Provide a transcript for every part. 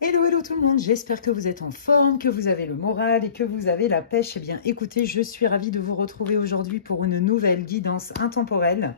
Hello, hello tout le monde, j'espère que vous êtes en forme, que vous avez le moral et que vous avez la pêche. Eh bien, écoutez, je suis ravie de vous retrouver aujourd'hui pour une nouvelle guidance intemporelle.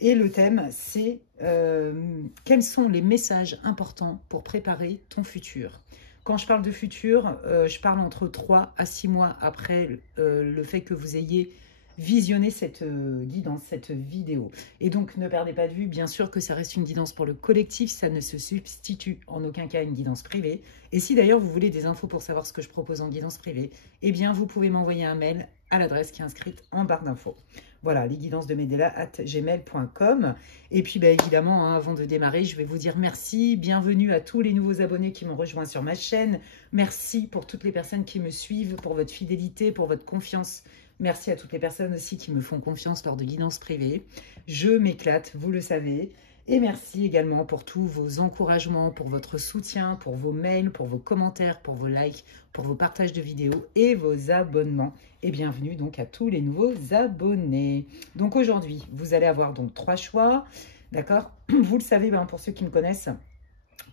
Et le thème, c'est quels sont les messages importants pour préparer ton futur. Quand je parle de futur, je parle entre 3 à 6 mois après le fait que vous ayez visionner cette guidance, cette vidéo. Et donc, ne perdez pas de vue, bien sûr que ça reste une guidance pour le collectif, ça ne se substitue en aucun cas à une guidance privée. Et si d'ailleurs vous voulez des infos pour savoir ce que je propose en guidance privée, eh bien, vous pouvez m'envoyer un mail à l'adresse qui est inscrite en barre d'infos. Voilà, lesguidancesdemedela@gmail.com. Et puis, bah, évidemment, hein, avant de démarrer, je vais vous dire merci. Bienvenue à tous les nouveaux abonnés qui m'ont rejoint sur ma chaîne. Merci pour toutes les personnes qui me suivent, pour votre fidélité, pour votre confiance. Merci à toutes les personnes aussi qui me font confiance lors de guidances privées. Je m'éclate, vous le savez. Et merci également pour tous vos encouragements, pour votre soutien, pour vos mails, pour vos commentaires, pour vos likes, pour vos partages de vidéos et vos abonnements. Et bienvenue donc à tous les nouveaux abonnés. Donc aujourd'hui, vous allez avoir donc 3 choix. D'accord? Vous le savez, ben, pour ceux qui me connaissent,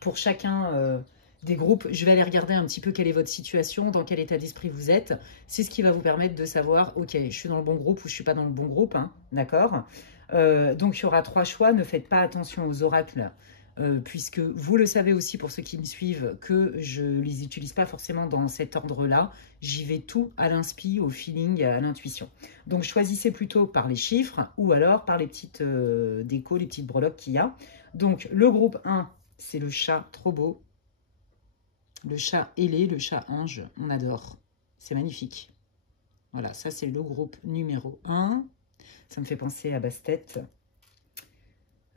pour chacun des groupes, je vais aller regarder un petit peu quelle est votre situation, dans quel état d'esprit vous êtes. C'est ce qui va vous permettre de savoir, ok, je suis dans le bon groupe ou je ne suis pas dans le bon groupe, hein, d'accord? Donc, il y aura 3 choix. Ne faites pas attention aux oracles, puisque vous le savez aussi pour ceux qui me suivent, que je ne les utilise pas forcément dans cet ordre-là. J'y vais tout à l'inspi, au feeling, à l'intuition. Donc, choisissez plutôt par les chiffres ou alors par les petites décos, les petites breloques qu'il y a. Donc, le groupe 1, c'est le chat, trop beau. Le chat ailé, le chat ange, on adore. C'est magnifique. Voilà, ça c'est le groupe numéro 1. Ça me fait penser à Bastet.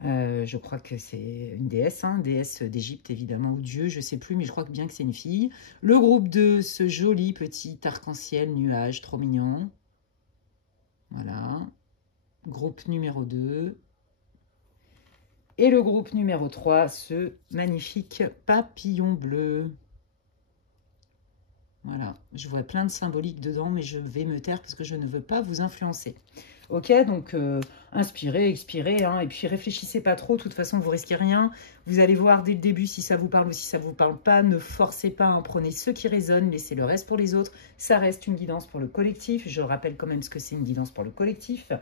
Je crois que c'est une déesse, hein, déesse d'Égypte évidemment, ou Dieu, je ne sais plus, mais je crois bien que c'est une fille. Le groupe 2, ce joli petit arc-en-ciel, nuage, trop mignon. Voilà. Groupe numéro 2. Et le groupe numéro 3, ce magnifique papillon bleu. Voilà, je vois plein de symboliques dedans, mais je vais me taire parce que je ne veux pas vous influencer. Ok, donc inspirez, expirez, hein, et puis réfléchissez pas trop, de toute façon vous risquez rien. Vous allez voir dès le début si ça vous parle ou si ça vous parle pas. Ne forcez pas, hein, prenez ce qui résonne, laissez le reste pour les autres. Ça reste une guidance pour le collectif. Je rappelle quand même ce que c'est une guidance pour le collectif.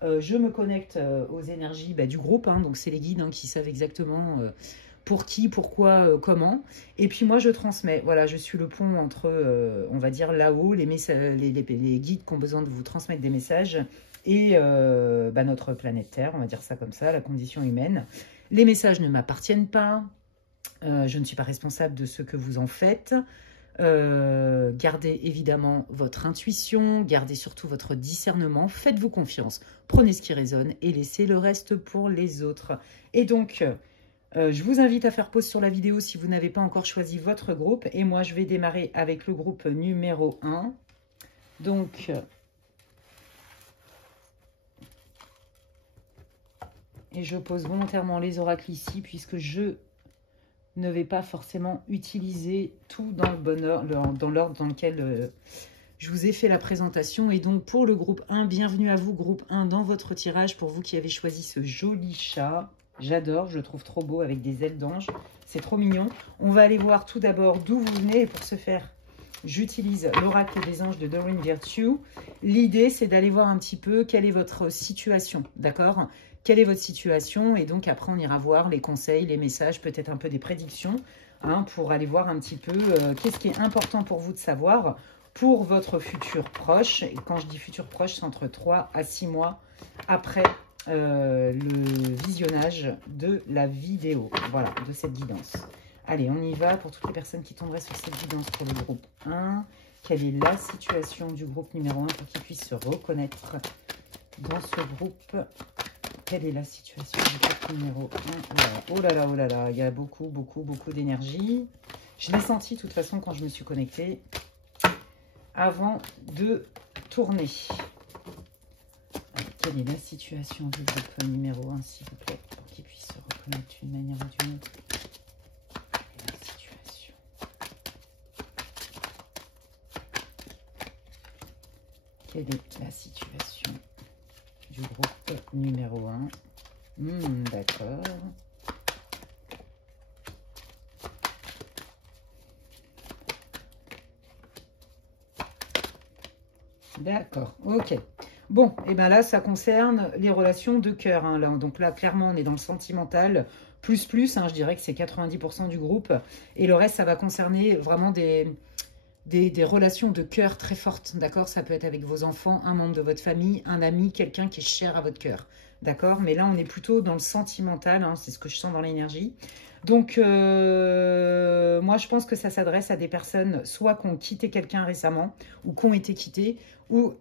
Je me connecte aux énergies du groupe, hein, donc c'est les guides qui savent exactement pour qui, pourquoi, comment. Et puis moi, je transmets. Voilà, je suis le pont entre, on va dire, là-haut, les guides qui ont besoin de vous transmettre des messages et notre planète Terre, on va dire ça comme ça, la condition humaine. Les messages ne m'appartiennent pas. Je ne suis pas responsable de ce que vous en faites. Gardez évidemment votre intuition, gardez surtout votre discernement, faites-vous confiance, prenez ce qui résonne et laissez le reste pour les autres. Et donc, je vous invite à faire pause sur la vidéo si vous n'avez pas encore choisi votre groupe. Et moi, je vais démarrer avec le groupe numéro 1. Donc, et je pose volontairement les oracles ici puisque je ne vais pas forcément utiliser tout dans le bon ordre, dans l'ordre dans lequel je vous ai fait la présentation. Et donc, pour le groupe 1, bienvenue à vous, groupe 1, dans votre tirage, pour vous qui avez choisi ce joli chat. J'adore, je le trouve trop beau avec des ailes d'ange. C'est trop mignon. On va aller voir tout d'abord d'où vous venez. Et pour ce faire, j'utilise l'oracle des anges de Doreen Virtue. L'idée, c'est d'aller voir un petit peu quelle est votre situation, d'accord ? Quelle est votre situation? Et donc, après, on ira voir les conseils, les messages, peut-être un peu des prédictions, hein, pour aller voir un petit peu qu'est-ce qui est important pour vous de savoir pour votre futur proche. Et quand je dis futur proche, c'est entre 3 à 6 mois après le visionnage de la vidéo, voilà, de cette guidance. Allez, on y va pour toutes les personnes qui tomberaient sur cette guidance pour le groupe 1. Quelle est la situation du groupe numéro 1 pour qu'ils puissent se reconnaître dans ce groupe? Quelle est la situation du groupe numéro 1? Oh là là, oh là là, il y a beaucoup d'énergie. Je l'ai senti de toute façon quand je me suis connectée avant de tourner. Quelle est la situation du groupe numéro 1, s'il vous plaît, pour qu'ils puissent se reconnaître d'une manière ou d'une autre? La situation. Quelle est la situation du groupe numéro 1? D'accord. D'accord, ok. Bon, et bien là, ça concerne les relations de cœur. Hein, là. Donc là, clairement, on est dans le sentimental. Plus, hein, je dirais que c'est 90% du groupe. Et le reste, ça va concerner vraiment des relations de cœur très fortes. D'accord? Ça peut être avec vos enfants, un membre de votre famille, un ami, quelqu'un qui est cher à votre cœur. D'accord? Mais là, on est plutôt dans le sentimental. Hein, c'est ce que je sens dans l'énergie. Donc, moi, je pense que ça s'adresse à des personnes soit qui ont quitté quelqu'un récemment ou qui ont été quittées, ou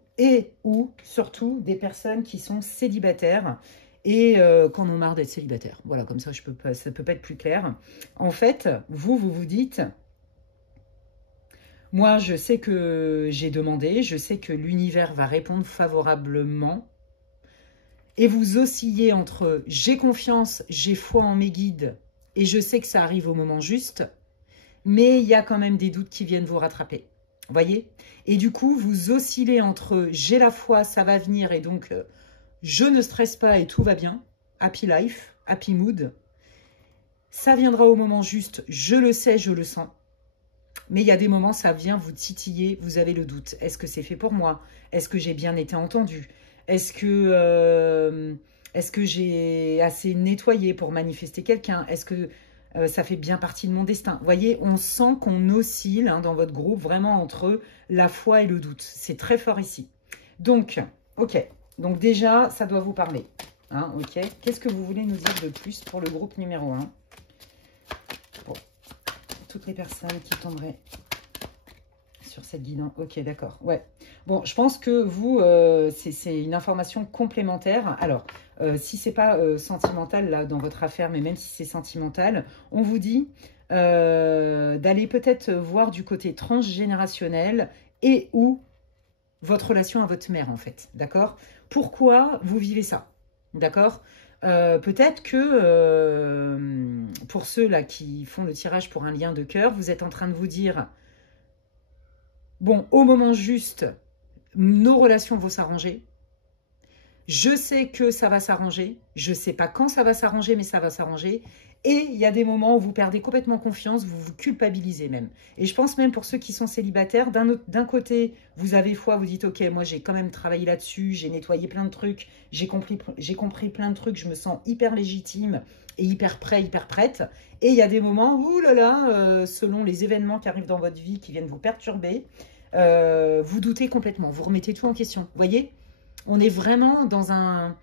surtout des personnes qui sont célibataires et qui en ont marre d'être célibataires. Voilà, comme ça, ça ne peut pas être plus clair. En fait, vous dites, moi, je sais que j'ai demandé, je sais que l'univers va répondre favorablement, et vous oscillez entre j'ai confiance, j'ai foi en mes guides, et je sais que ça arrive au moment juste, mais il y a quand même des doutes qui viennent vous rattraper. Voyez? Et du coup, vous oscillez entre j'ai la foi, ça va venir, et donc je ne stresse pas et tout va bien. Happy life, happy mood. Ça viendra au moment juste, je le sais, je le sens. Mais il y a des moments, ça vient vous titiller, vous avez le doute. Est-ce que c'est fait pour moi? Est-ce que j'ai bien été entendu? Est-ce que j'ai assez nettoyé pour manifester quelqu'un? Est-ce que ça fait bien partie de mon destin? Vous voyez, on sent qu'on oscille hein, dans votre groupe vraiment entre la foi et le doute. C'est très fort ici. Donc, ok. Donc déjà, ça doit vous parler. Hein, ok. Qu'est-ce que vous voulez nous dire de plus pour le groupe numéro 1? Pour toutes les personnes qui tomberaient sur cette guidance. Ok, d'accord. Ouais. Bon, je pense que vous, c'est une information complémentaire. Alors, si c'est pas sentimental là dans votre affaire, mais même si c'est sentimental, on vous dit d'aller peut-être voir du côté transgénérationnel et ou votre relation à votre mère en fait. D'accord? Pourquoi vous vivez ça? D'accord? Peut-être que pour ceux là qui font le tirage pour un lien de cœur, vous êtes en train de vous dire bon, au moment juste, nos relations vont s'arranger. Je sais que ça va s'arranger. Je ne sais pas quand ça va s'arranger, mais ça va s'arranger. Et il y a des moments où vous perdez complètement confiance, vous vous culpabilisez même. Et je pense même pour ceux qui sont célibataires, d'un côté, vous avez foi, vous dites « Ok, moi j'ai quand même travaillé là-dessus, j'ai nettoyé plein de trucs, j'ai compris plein de trucs, je me sens hyper légitime et hyper prêt, hyper prête. » Et il y a des moments où, là là, selon les événements qui arrivent dans votre vie, qui viennent vous perturber, vous doutez complètement, vous remettez tout en question. Vous voyez? On est vraiment dans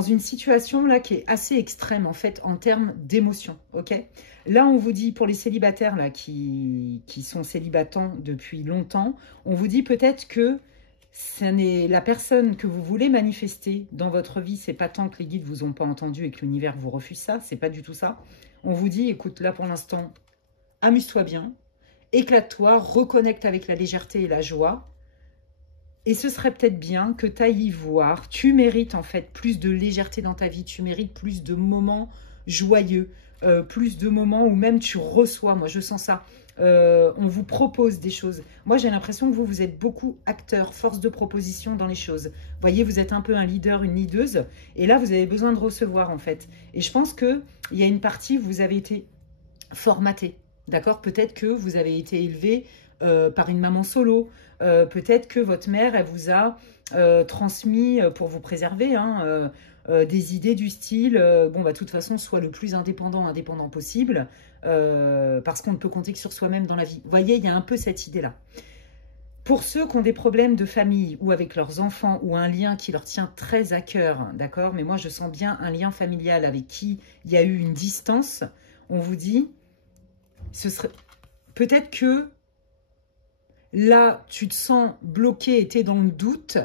une situation là qui est assez extrême en fait en termes d'émotion. Ok? Là, on vous dit pour les célibataires là qui sont célibatants depuis longtemps, on vous dit peut-être que la personne que vous voulez manifester dans votre vie, c'est pas tant que les guides vous ont pas entendu et que l'univers vous refuse ça, c'est pas du tout ça. On vous dit, écoute, là pour l'instant, amuse-toi bien, éclate-toi, reconnecte avec la légèreté et la joie. Et ce serait peut-être bien que tu ailles y voir. Tu mérites en fait plus de légèreté dans ta vie. Tu mérites plus de moments joyeux. Plus de moments où même tu reçois. Moi, je sens ça. On vous propose des choses. Moi, j'ai l'impression que vous êtes beaucoup acteur, force de proposition dans les choses. Vous voyez, vous êtes un peu un leader, une leaduse. Et là, vous avez besoin de recevoir en fait. Et je pense qu'il y a une partie où vous avez été formaté. D'accord? Peut-être que vous avez été élevé par une maman solo. Peut-être que votre mère, elle vous a transmis, pour vous préserver, hein, des idées du style, bon, bah, de toute façon, sois le plus indépendant possible, parce qu'on ne peut compter que sur soi-même dans la vie. Vous voyez, il y a un peu cette idée-là. Pour ceux qui ont des problèmes de famille ou avec leurs enfants ou un lien qui leur tient très à cœur, d'accord? Mais moi, je sens bien un lien familial avec qui il y a eu une distance. On vous dit, ce serait peut-être que là, tu te sens bloqué et tu es dans le doute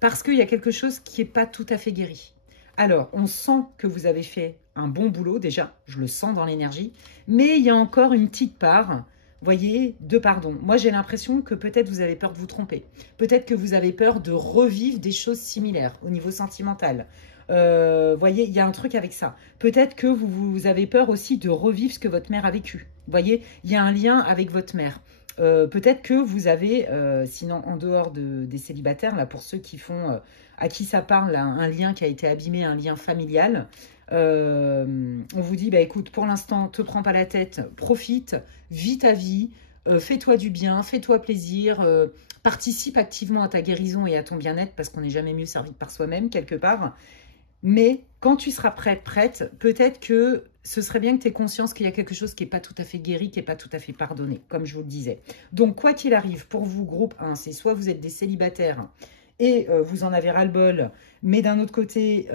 parce qu'il y a quelque chose qui n'est pas tout à fait guéri. Alors, on sent que vous avez fait un bon boulot, déjà, je le sens dans l'énergie, mais il y a encore une petite part, voyez, de pardon. Moi, j'ai l'impression que peut-être vous avez peur de vous tromper. Peut-être que vous avez peur de revivre des choses similaires au niveau sentimental. Voyez, il y a un truc avec ça. Peut-être que vous avez peur aussi de revivre ce que votre mère a vécu. Voyez, il y a un lien avec votre mère. Peut-être que vous avez, sinon en dehors des célibataires, là pour ceux qui font, à qui ça parle, là, un lien qui a été abîmé, un lien familial, on vous dit, bah écoute, pour l'instant, te prends pas la tête, profite, vis ta vie, fais-toi du bien, fais-toi plaisir, participe activement à ta guérison et à ton bien-être, parce qu'on n'est jamais mieux servi que par soi-même, quelque part. Mais quand tu seras prête, peut-être que ce serait bien que tu aies conscience qu'il y a quelque chose qui n'est pas tout à fait guéri, qui n'est pas tout à fait pardonné, comme je vous le disais. Donc, quoi qu'il arrive, pour vous, groupe 1, c'est soit vous êtes des célibataires et vous en avez ras-le-bol, mais d'un autre côté,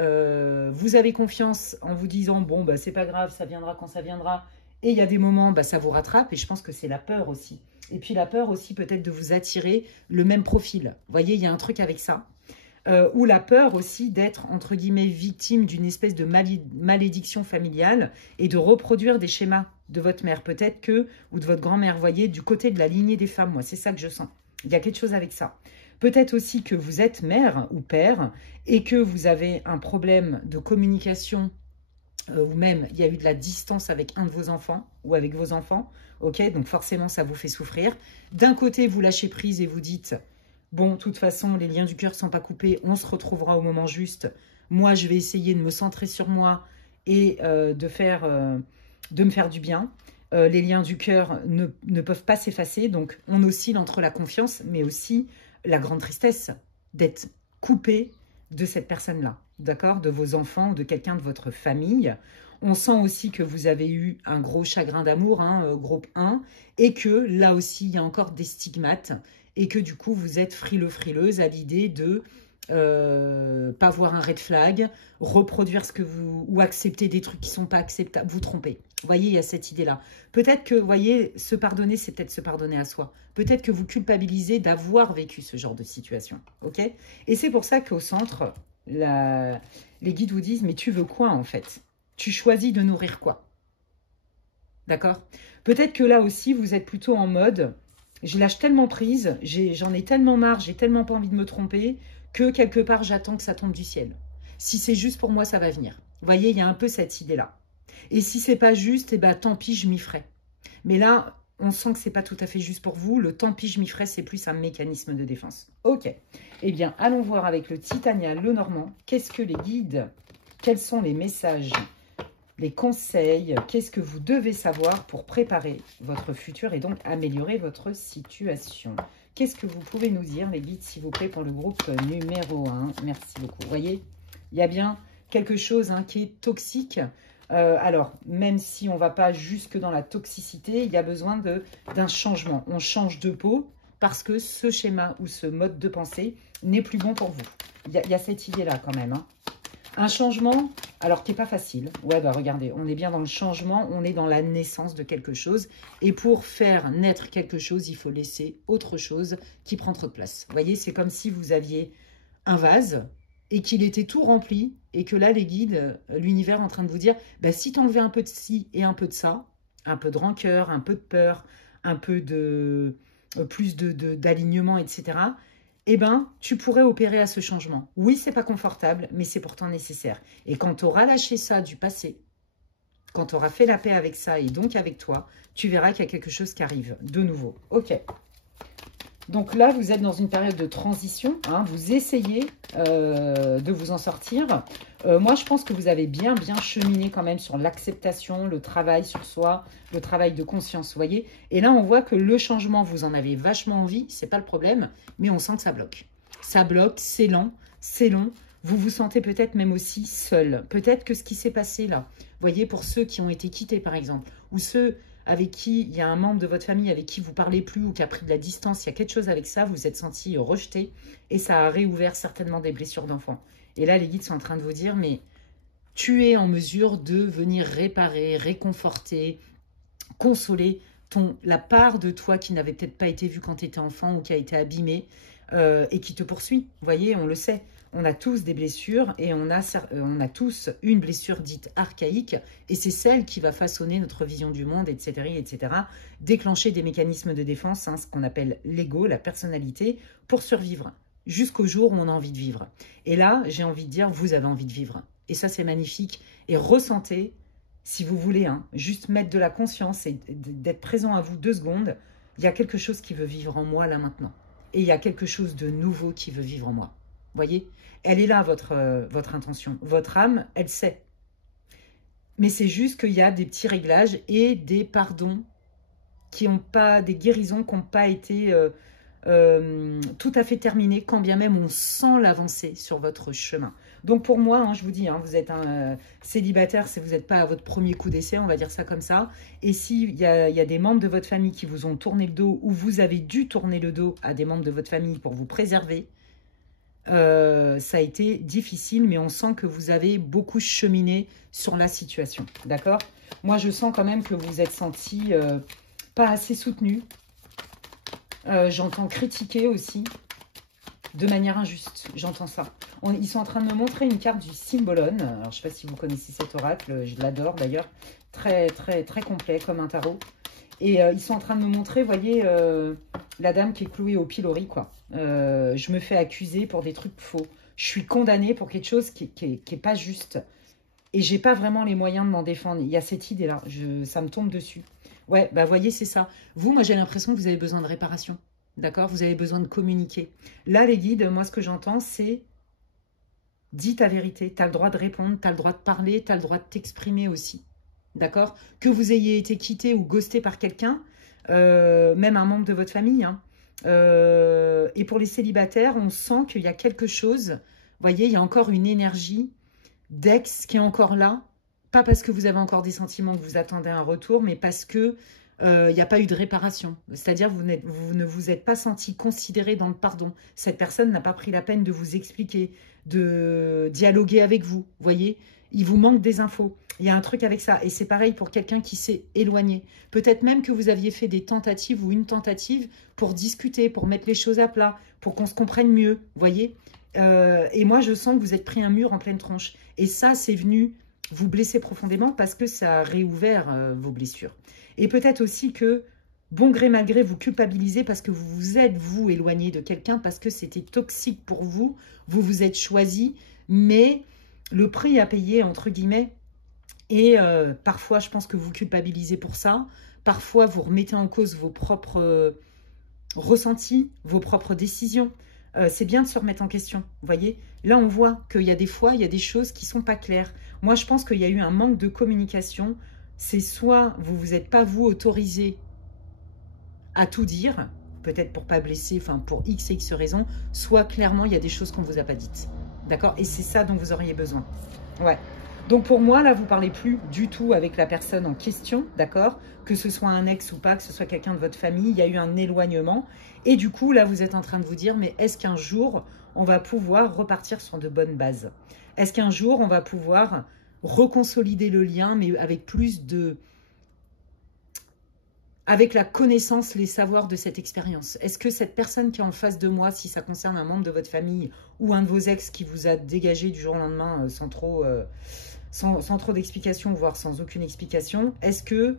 vous avez confiance en vous disant, bon, bah, c'est pas grave, ça viendra quand ça viendra. Et il y a des moments, bah, ça vous rattrape, et je pense que c'est la peur aussi. Et puis la peur aussi peut-être de vous attirer le même profil. Vous voyez, il y a un truc avec ça. Ou la peur aussi d'être, entre guillemets, victime d'une espèce de malédiction familiale et de reproduire des schémas de votre mère, peut-être que, ou de votre grand-mère, voyez, du côté de la lignée des femmes, moi, c'est ça que je sens. Il y a quelque chose avec ça. Peut-être aussi que vous êtes mère ou père et que vous avez un problème de communication ou même il y a eu de la distance avec un de vos enfants ou avec vos enfants, ok, donc forcément ça vous fait souffrir. D'un côté, vous lâchez prise et vous dites... Bon, de toute façon, les liens du cœur ne sont pas coupés. On se retrouvera au moment juste. Moi, je vais essayer de me centrer sur moi et de me faire du bien. Les liens du cœur ne peuvent pas s'effacer. Donc, on oscille entre la confiance, mais aussi la grande tristesse d'être coupé de cette personne-là, d'accord? De vos enfants ou de quelqu'un de votre famille. On sent aussi que vous avez eu un gros chagrin d'amour, hein, groupe 1, et que là aussi, il y a encore des stigmates et que du coup, vous êtes frileuse à l'idée de pas voir un red flag, reproduire ce que vous... ou accepter des trucs qui ne sont pas acceptables, vous tromper. Vous voyez, il y a cette idée-là. Peut-être que, vous voyez, se pardonner, c'est peut-être se pardonner à soi. Peut-être que vous culpabilisez d'avoir vécu ce genre de situation, ok? Et c'est pour ça qu'au centre, les guides vous disent, mais tu veux quoi en fait? Tu choisis de nourrir quoi? D'accord? Peut-être que là aussi, vous êtes plutôt en mode... Je lâche tellement prise, j'en ai tellement marre, j'ai tellement pas envie de me tromper que quelque part, j'attends que ça tombe du ciel. Si c'est juste pour moi, ça va venir. Vous voyez, il y a un peu cette idée-là. Et si c'est pas juste, eh ben, tant pis, je m'y ferai. Mais là, on sent que c'est pas tout à fait juste pour vous. Le tant pis, je m'y ferai, c'est plus un mécanisme de défense. Ok. Eh bien, allons voir avec le Titania Lenormand. Qu'est-ce que les guides? Quels sont les messages? Les conseils, qu'est-ce que vous devez savoir pour préparer votre futur et donc améliorer votre situation? Qu'est-ce que vous pouvez nous dire, les guides, s'il vous plaît, pour le groupe numéro 1? Merci beaucoup. Vous voyez, il y a bien quelque chose qui est toxique. Alors, même si on ne va pas jusque dans la toxicité, il y a besoin d'un changement. On change de peau parce que ce schéma ou ce mode de pensée n'est plus bon pour vous. Il y a cette idée-là quand même, Un changement, alors qui n'est pas facile. Ouais, bah regardez, on est bien dans le changement, on est dans la naissance de quelque chose. Et pour faire naître quelque chose, il faut laisser autre chose qui prend trop de place. Vous voyez, c'est comme si vous aviez un vase et qu'il était tout rempli et que là, les guides, l'univers est en train de vous dire, bah, si tu enlevais un peu de ci et un peu de ça, un peu de rancœur, un peu de peur, un peu de plus d'alignement, etc., eh ben, tu pourrais opérer à ce changement. Oui, c'est pas confortable, mais c'est pourtant nécessaire. Et quand tu auras lâché ça du passé, quand tu auras fait la paix avec ça et donc avec toi, tu verras qu'il y a quelque chose qui arrive de nouveau. Ok. Donc là, vous êtes dans une période de transition. Vous essayez de vous en sortir. Moi, je pense que vous avez bien cheminé quand même sur l'acceptation, le travail sur soi, le travail de conscience, vous voyez. Et là, on voit que le changement, vous en avez vachement envie, c'est pas le problème, mais on sent que ça bloque. Ça bloque, c'est lent, c'est long. Vous vous sentez peut-être même aussi seul. Peut-être que ce qui s'est passé là, vous voyez, pour ceux qui ont été quittés par exemple, ou ceux avec qui il y a un membre de votre famille avec qui vous ne parlez plus ou qui a pris de la distance, il y a quelque chose avec ça, vous vous êtes senti rejeté et ça a réouvert certainement des blessures d'enfant. Et là, les guides sont en train de vous dire, mais tu es en mesure de venir réparer, réconforter, consoler la part de toi qui n'avait peut-être pas été vue quand tu étais enfant ou qui a été abîmée et qui te poursuit. Vous voyez, on le sait. On a tous des blessures et on a tous une blessure dite archaïque et c'est celle qui va façonner notre vision du monde, etc., etc., déclencher des mécanismes de défense, ce qu'on appelle l'ego, la personnalité, pour survivre, jusqu'au jour où on a envie de vivre. Et là, j'ai envie de dire, vous avez envie de vivre. Et ça, c'est magnifique. Et ressentez, si vous voulez, juste mettre de la conscience et d'être présent à vous 2 secondes, il y a quelque chose qui veut vivre en moi là maintenant. Et il y a quelque chose de nouveau qui veut vivre en moi. Vous voyez, elle est là, votre intention. Votre âme, elle sait. Mais c'est juste qu'il y a des petits réglages et des pardons qui n'ont pas, des guérisons qui n'ont pas été tout à fait terminées, quand bien même on sent l'avancée sur votre chemin. Donc pour moi, hein, je vous dis, hein, vous êtes un célibataire, si vous n'êtes pas à votre premier coup d'essai, on va dire ça comme ça. Et s'il y a des membres de votre famille qui vous ont tourné le dos, ou vous avez dû tourner le dos à des membres de votre famille pour vous préserver, ça a été difficile, mais on sent que vous avez beaucoup cheminé sur la situation, d'accord? Moi, je sens quand même que vous êtes senti pas assez soutenu. J'entends critiquer aussi, de manière injuste, j'entends ça. Ils sont en train de me montrer une carte du Symbolone. Alors, je ne sais pas si vous connaissez cet oracle, je l'adore d'ailleurs. Très, très, très complet comme un tarot. Et ils sont en train de me montrer, vous voyez, la dame qui est clouée au pilori, quoi. Je me fais accuser pour des trucs faux. Je suis condamnée pour quelque chose qui est pas juste. Et j'ai pas vraiment les moyens de m'en défendre. Il y a cette idée-là, ça me tombe dessus. Ouais, bah voyez, c'est ça. Vous, moi, j'ai l'impression que vous avez besoin de réparation. D'accord? Vous avez besoin de communiquer. Là, les guides, moi, ce que j'entends, c'est... Dis ta vérité. Tu as le droit de répondre, tu as le droit de parler, tu as le droit de t'exprimer aussi. D'accord? Que vous ayez été quitté ou ghosté par quelqu'un, même un membre de votre famille. Hein, et pour les célibataires, on sent qu'il y a quelque chose. Vous voyez, il y a encore une énergie d'ex qui est encore là. Pas parce que vous avez encore des sentiments que vous attendez un retour, mais parce que il n'y a pas eu de réparation. C'est-à-dire vous ne vous êtes pas senti considéré dans le pardon. Cette personne n'a pas pris la peine de vous expliquer, de dialoguer avec vous. Vous voyez, il vous manque des infos. Il y a un truc avec ça. Et c'est pareil pour quelqu'un qui s'est éloigné. Peut-être même que vous aviez fait des tentatives ou une tentative pour discuter, pour mettre les choses à plat, pour qu'on se comprenne mieux. Vous voyez, et moi, je sens que vous êtes pris un mur en pleine tronche. Et ça, c'est venu vous blesser profondément parce que ça a réouvert vos blessures. Et peut-être aussi que, bon gré mal gré, vous culpabilisez parce que vous vous êtes, vous, éloigné de quelqu'un, parce que c'était toxique pour vous, vous vous êtes choisi, mais le prix à payer, entre guillemets, et parfois, je pense que vous culpabilisez pour ça, parfois, vous remettez en cause vos propres ressentis, vos propres décisions. C'est bien de se remettre en question, vous voyez. Là, on voit qu'il y a des fois, il y a des choses qui ne sont pas claires. Moi, je pense qu'il y a eu un manque de communication. C'est soit vous vous êtes pas, vous, autorisé à tout dire, peut-être pour pas blesser, enfin pour X et X raisons, soit clairement, il y a des choses qu'on ne vous a pas dites. D'accord? Et c'est ça dont vous auriez besoin. Ouais. Donc pour moi, là, vous ne parlez plus du tout avec la personne en question, d'accord? Que ce soit un ex ou pas, que ce soit quelqu'un de votre famille, il y a eu un éloignement. Et du coup, là, vous êtes en train de vous dire, mais est-ce qu'un jour, on va pouvoir repartir sur de bonnes bases? Est-ce qu'un jour, on va pouvoir reconsolider le lien, mais avec plus de... avec la connaissance, les savoirs de cette expérience? Est-ce que cette personne qui est en face de moi, si ça concerne un membre de votre famille ou un de vos ex qui vous a dégagé du jour au lendemain sans trop d'explications, voire sans aucune explication, est-ce que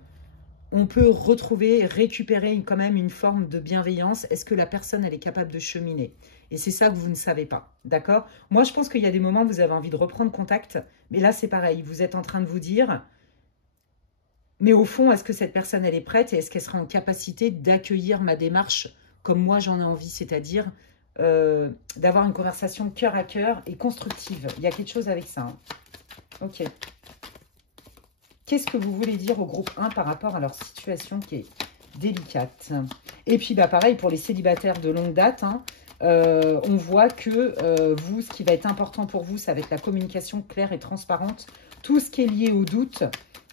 on peut retrouver, récupérer quand même une forme de bienveillance? Est-ce que la personne, elle est capable de cheminer? Et c'est ça que vous ne savez pas, d'accord? Moi, je pense qu'il y a des moments où vous avez envie de reprendre contact, mais là, c'est pareil. Vous êtes en train de vous dire, mais au fond, est-ce que cette personne, elle est prête et est-ce qu'elle sera en capacité d'accueillir ma démarche comme moi, j'en ai envie, c'est-à-dire d'avoir une conversation cœur à cœur et constructive. Il y a quelque chose avec ça. Hein. Ok. Qu'est-ce que vous voulez dire au groupe 1 par rapport à leur situation qui est délicate? Et puis, bah, pareil, pour les célibataires de longue date, hein, on voit que vous, ce qui va être important pour vous, ça va être la communication claire et transparente. Tout ce qui est lié au doute,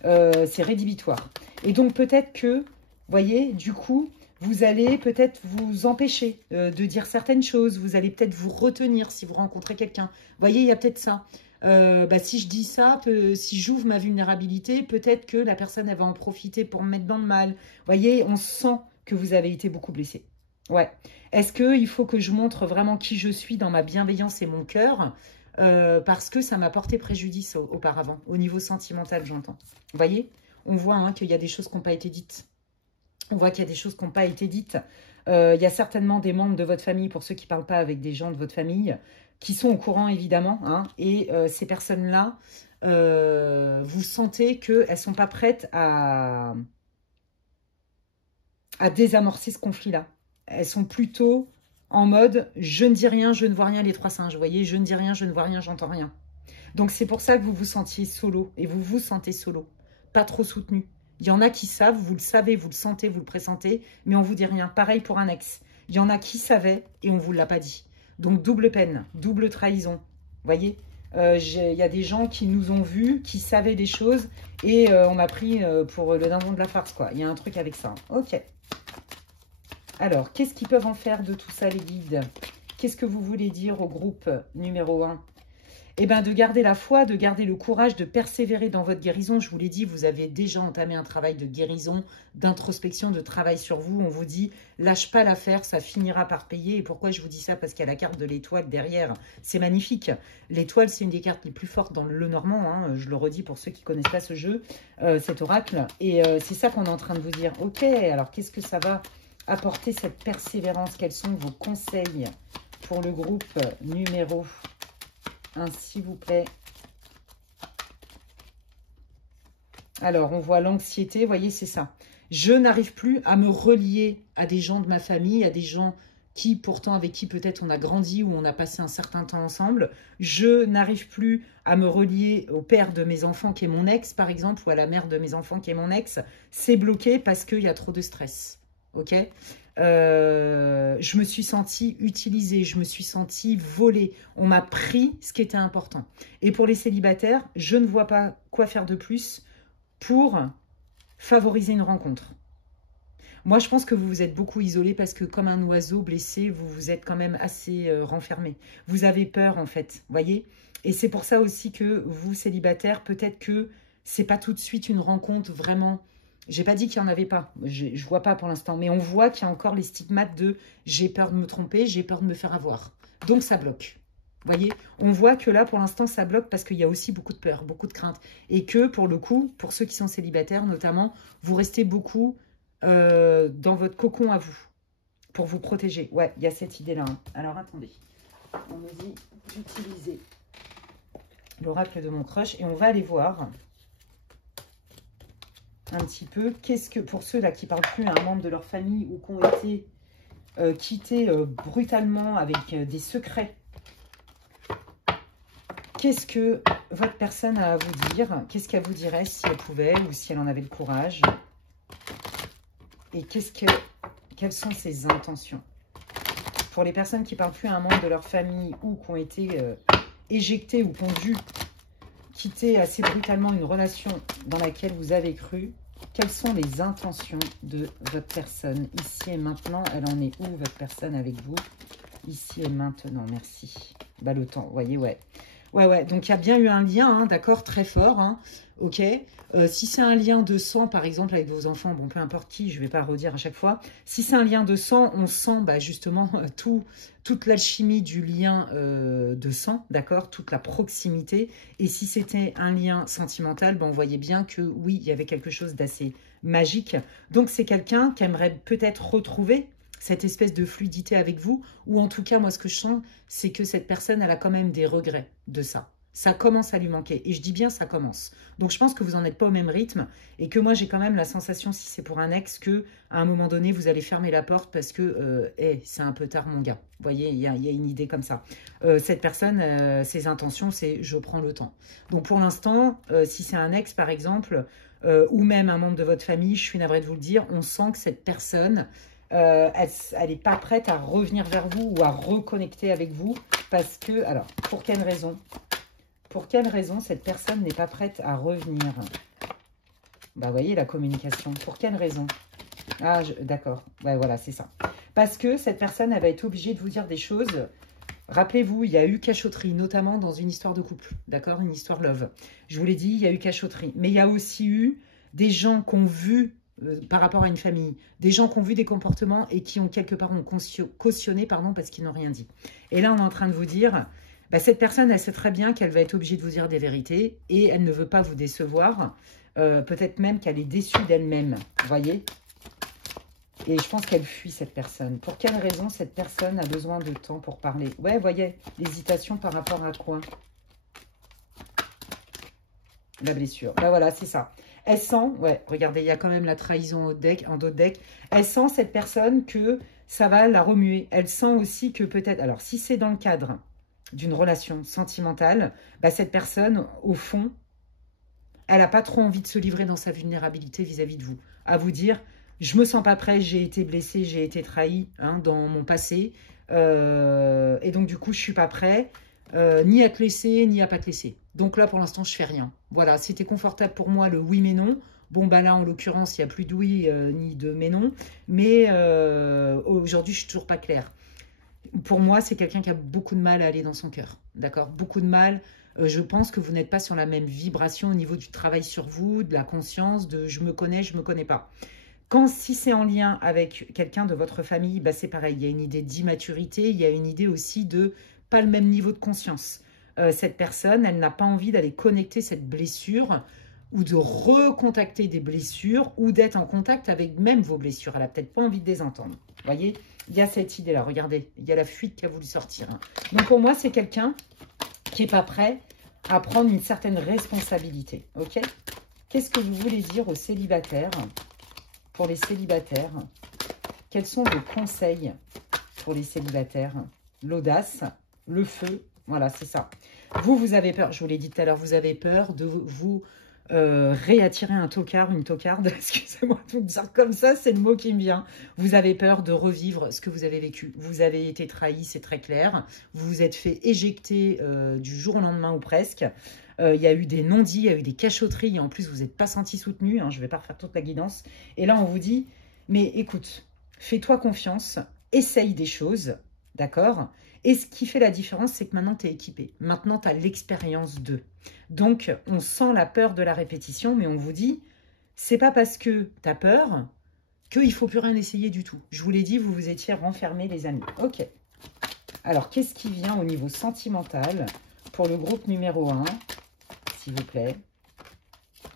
c'est rédhibitoire. Et donc, peut-être que, vous voyez, du coup, vous allez peut-être vous empêcher de dire certaines choses. Vous allez peut-être vous retenir si vous rencontrez quelqu'un. Vous voyez, il y a peut-être ça. Bah, si je dis ça, si j'ouvre ma vulnérabilité, peut-être que la personne, elle va en profiter pour me mettre dans le mal. Vous voyez, on sent que vous avez été beaucoup blessé. Ouais. Est-ce qu'il faut que je montre vraiment qui je suis dans ma bienveillance et mon cœur parce que ça m'a porté préjudice auparavant, au niveau sentimental, j'entends. Vous voyez, on voit hein, qu'il y a des choses qui n'ont pas été dites. On voit qu'il y a des choses qui n'ont pas été dites. Il y a certainement des membres de votre famille, pour ceux qui ne parlent pas avec des gens de votre famille, qui sont au courant, évidemment. Hein, et ces personnes-là, vous sentez qu'elles ne sont pas prêtes à désamorcer ce conflit-là. Elles sont plutôt en mode « je ne dis rien, je ne vois rien, les trois singes ». Vous voyez, je ne dis rien, je ne vois rien, j'entends rien. Donc, c'est pour ça que vous vous sentiez solo et vous vous sentez solo, pas trop soutenu. Il y en a qui savent, vous le savez, vous le sentez, vous le pressentez, mais on ne vous dit rien. Pareil pour un ex. Il y en a qui savaient et on ne vous l'a pas dit. Donc, double peine, double trahison. Vous voyez, il y a des gens qui nous ont vus, qui savaient des choses et on m'a pris pour le dindon de la farce, quoi. Il y a un truc avec ça. Ok. Alors, qu'est-ce qu'ils peuvent en faire de tout ça, les guides? Qu'est-ce que vous voulez dire au groupe numéro 1? Eh bien, de garder la foi, de garder le courage, de persévérer dans votre guérison. Je vous l'ai dit, vous avez déjà entamé un travail de guérison, d'introspection, de travail sur vous. On vous dit, lâche pas l'affaire, ça finira par payer. Et pourquoi je vous dis ça? Parce qu'il y a la carte de l'étoile derrière. C'est magnifique. L'étoile, c'est une des cartes les plus fortes dans le Normand. Hein. Je le redis pour ceux qui ne connaissent pas ce jeu, cet oracle. Et c'est ça qu'on est en train de vous dire. Ok, alors qu'est-ce que ça va apporter, cette persévérance? Quels sont vos conseils pour le groupe numéro 1, s'il vous plaît? Alors, on voit l'anxiété, vous voyez, c'est ça. Je n'arrive plus à me relier à des gens de ma famille, à des gens qui, pourtant, avec qui peut-être on a grandi ou on a passé un certain temps ensemble. Je n'arrive plus à me relier au père de mes enfants qui est mon ex, par exemple, ou à la mère de mes enfants qui est mon ex. C'est bloqué parce qu'il y a trop de stress. Ok, je me suis sentie utilisée, je me suis sentie volée. On m'a pris ce qui était important. Et pour les célibataires, je ne vois pas quoi faire de plus pour favoriser une rencontre. Moi, je pense que vous vous êtes beaucoup isolé parce que comme un oiseau blessé, vous vous êtes quand même assez renfermé. Vous avez peur, en fait, voyez. Et c'est pour ça aussi que vous, célibataires, peut-être que c'est pas tout de suite une rencontre vraiment... J'ai pas dit qu'il n'y en avait pas, je vois pas pour l'instant, mais on voit qu'il y a encore les stigmates de j'ai peur de me tromper, j'ai peur de me faire avoir. Donc ça bloque. Vous voyez, on voit que là pour l'instant ça bloque parce qu'il y a aussi beaucoup de peur, beaucoup de crainte. Et que pour le coup, pour ceux qui sont célibataires notamment, vous restez beaucoup dans votre cocon à vous, pour vous protéger. Ouais, il y a cette idée-là. Hein. Alors attendez, on me dit d'utiliser l'oracle de mon crush et on va aller voir un petit peu, qu'est-ce que, pour ceux-là qui ne parlent plus à un membre de leur famille ou qui ont été quittés brutalement avec des secrets, qu'est-ce que votre personne a à vous dire? Qu'est-ce qu'elle vous dirait si elle pouvait ou si elle en avait le courage? Et quelles sont ses intentions? Pour les personnes qui ne parlent plus à un membre de leur famille ou qui ont été éjectées ou qui ont dû quitter assez brutalement une relation dans laquelle vous avez cru, quelles sont les intentions de votre personne ici et maintenant? Elle en est où, votre personne, avec vous? Ici et maintenant, merci. Bah, le temps, vous voyez, ouais. Ouais, donc il y a bien eu un lien, hein, d'accord, très fort, hein, ok. Si c'est un lien de sang, par exemple, avec vos enfants, bon, peu importe qui, je ne vais pas redire à chaque fois. Si c'est un lien de sang, on sent bah, justement toute l'alchimie du lien de sang, d'accord, toute la proximité. Et si c'était un lien sentimental, bah, on voyait bien que oui, il y avait quelque chose d'assez magique. Donc c'est quelqu'un qui aimerait peut-être retrouver cette espèce de fluidité avec vous, ou en tout cas, moi, ce que je sens, c'est que cette personne, elle a quand même des regrets de ça. Ça commence à lui manquer. Et je dis bien ça commence. Donc, je pense que vous n'en êtes pas au même rythme et que moi, j'ai quand même la sensation, si c'est pour un ex, que à un moment donné, vous allez fermer la porte parce que c'est un peu tard, mon gars. Vous voyez, il y a une idée comme ça. Cette personne, ses intentions, c'est je prends le temps. Donc, pour l'instant, si c'est un ex, par exemple, ou même un membre de votre famille, je suis navrée de vous le dire, on sent que cette personne... elle n'est pas prête à revenir vers vous ou à reconnecter avec vous parce que, alors, pour quelle raison? Pour quelle raison cette personne n'est pas prête à revenir? Bah, vous voyez, la communication. Pour quelle raison? Ah, d'accord. Ouais, voilà, c'est ça. Parce que cette personne, elle va être obligée de vous dire des choses. Rappelez-vous, il y a eu cachotterie, notamment dans une histoire de couple, d'accord? Une histoire love. Je vous l'ai dit, il y a eu cachotterie. Mais il y a aussi eu des gens qui ont vu... par rapport à une famille, des gens qui ont vu des comportements et qui ont quelque part cautionné parce qu'ils n'ont rien dit. Et là, on est en train de vous dire, bah, cette personne, elle sait très bien qu'elle va être obligée de vous dire des vérités et elle ne veut pas vous décevoir. Peut-être même qu'elle est déçue d'elle-même, vous voyez? Et je pense qu'elle fuit cette personne. Pour quelle raison cette personne a besoin de temps pour parler? Ouais, vous voyez, l'hésitation par rapport à quoi? La blessure. Ben voilà, c'est ça. Elle sent, ouais, regardez, il y a quand même la trahison en dos de deck. Elle sent, cette personne, que ça va la remuer. Elle sent aussi que peut-être, alors si c'est dans le cadre d'une relation sentimentale, bah, cette personne, au fond, elle n'a pas trop envie de se livrer dans sa vulnérabilité vis-à-vis de vous. À vous dire, je me sens pas prête, j'ai été blessée, j'ai été trahie hein, dans mon passé. Et donc, du coup, je suis pas prêt ni à te laisser, ni à pas te laisser. Donc là, pour l'instant, je fais rien. Voilà, c'était confortable pour moi, le oui mais non. Bon, bah là, en l'occurrence, il n'y a plus de oui ni de mais non. Mais aujourd'hui, je suis toujours pas claire. Pour moi, c'est quelqu'un qui a beaucoup de mal à aller dans son cœur. D'accord? Beaucoup de mal. Je pense que vous n'êtes pas sur la même vibration au niveau du travail sur vous, de la conscience, de je me connais pas. Si c'est en lien avec quelqu'un de votre famille, bah c'est pareil. Il y a une idée d'immaturité, il y a une idée aussi de pas le même niveau de conscience. Cette personne, elle n'a pas envie d'aller connecter cette blessure ou de recontacter des blessures ou d'être en contact avec même vos blessures. Elle n'a peut-être pas envie de les entendre. Vous voyez, il y a cette idée-là. Regardez, il y a la fuite qui a voulu sortir. Hein. Donc pour moi, c'est quelqu'un qui n'est pas prêt à prendre une certaine responsabilité. Ok? Qu'est-ce que vous voulez dire aux célibataires? Pour les célibataires, quels sont vos conseils pour les célibataires? L'audace, le feu, voilà, c'est ça. Vous avez peur, je vous l'ai dit tout à l'heure, vous avez peur de vous réattirer un tocard, une tocarde, excusez-moi de vous dire comme ça, c'est le mot qui me vient. Vous avez peur de revivre ce que vous avez vécu. Vous avez été trahi, c'est très clair. Vous vous êtes fait éjecter du jour au lendemain ou presque. Il y a eu des non-dits, il y a eu des cachotteries, et en plus, vous n'êtes pas senti soutenu. Hein, je ne vais pas refaire toute la guidance. Et là, on vous dit, mais écoute, fais-toi confiance, essaye des choses, d'accord? Et ce qui fait la différence, c'est que maintenant, tu es équipé. Maintenant, tu as l'expérience d'eux. Donc, on sent la peur de la répétition, mais on vous dit, c'est pas parce que tu as peur qu'il ne faut plus rien essayer du tout. Je vous l'ai dit, vous vous étiez renfermés, les amis. Ok. Alors, qu'est-ce qui vient au niveau sentimental pour le groupe numéro 1, s'il vous plaît?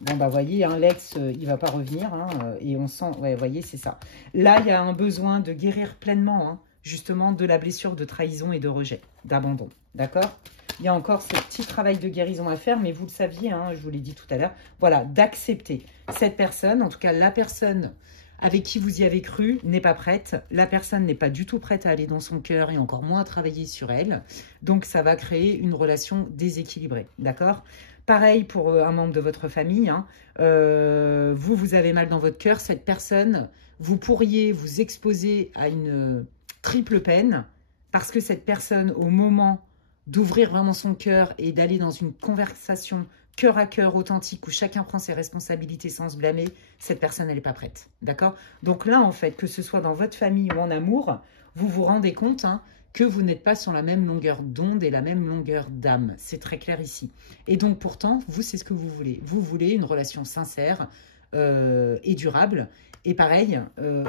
Bon, bah, voyez, hein, l'ex, il va pas revenir. Hein, et on sent, ouais, voyez, c'est ça. Là, il y a un besoin de guérir pleinement, hein, justement, de la blessure de trahison et de rejet, d'abandon. D'accord? Il y a encore ce petit travail de guérison à faire, mais vous le saviez, hein, je vous l'ai dit tout à l'heure. Voilà, d'accepter cette personne, en tout cas, la personne avec qui vous y avez cru n'est pas prête. La personne n'est pas du tout prête à aller dans son cœur et encore moins à travailler sur elle. Donc, ça va créer une relation déséquilibrée. D'accord? Pareil pour un membre de votre famille. Hein. Vous avez mal dans votre cœur. Cette personne, vous pourriez vous exposer à une triple peine parce que cette personne, au moment d'ouvrir vraiment son cœur et d'aller dans une conversation cœur à cœur authentique où chacun prend ses responsabilités sans se blâmer, cette personne, elle n'est pas prête. D'accord? Donc là, en fait, que ce soit dans votre famille ou en amour, vous vous rendez compte hein, que vous n'êtes pas sur la même longueur d'onde et la même longueur d'âme. C'est très clair ici. Et donc, pourtant, vous, c'est ce que vous voulez. Vous voulez une relation sincère et durable. Et pareil,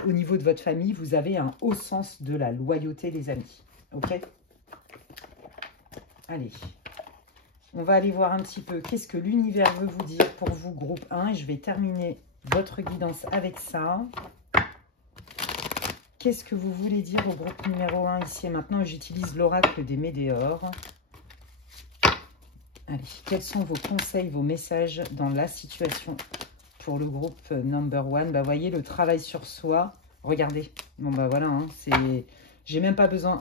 au niveau de votre famille, vous avez un haut sens de la loyauté, les amis. Ok? Allez. On va aller voir un petit peu qu'est-ce que l'univers veut vous dire pour vous, groupe 1. Et je vais terminer votre guidance avec ça. Qu'est-ce que vous voulez dire au groupe numéro 1 ici et maintenant? J'utilise l'oracle des Médéors. Allez, quels sont vos conseils, vos messages dans la situation pour le groupe number 1? Bah, voyez, le travail sur soi. Regardez. Bon, bah voilà, hein, c'est... J'ai même pas besoin,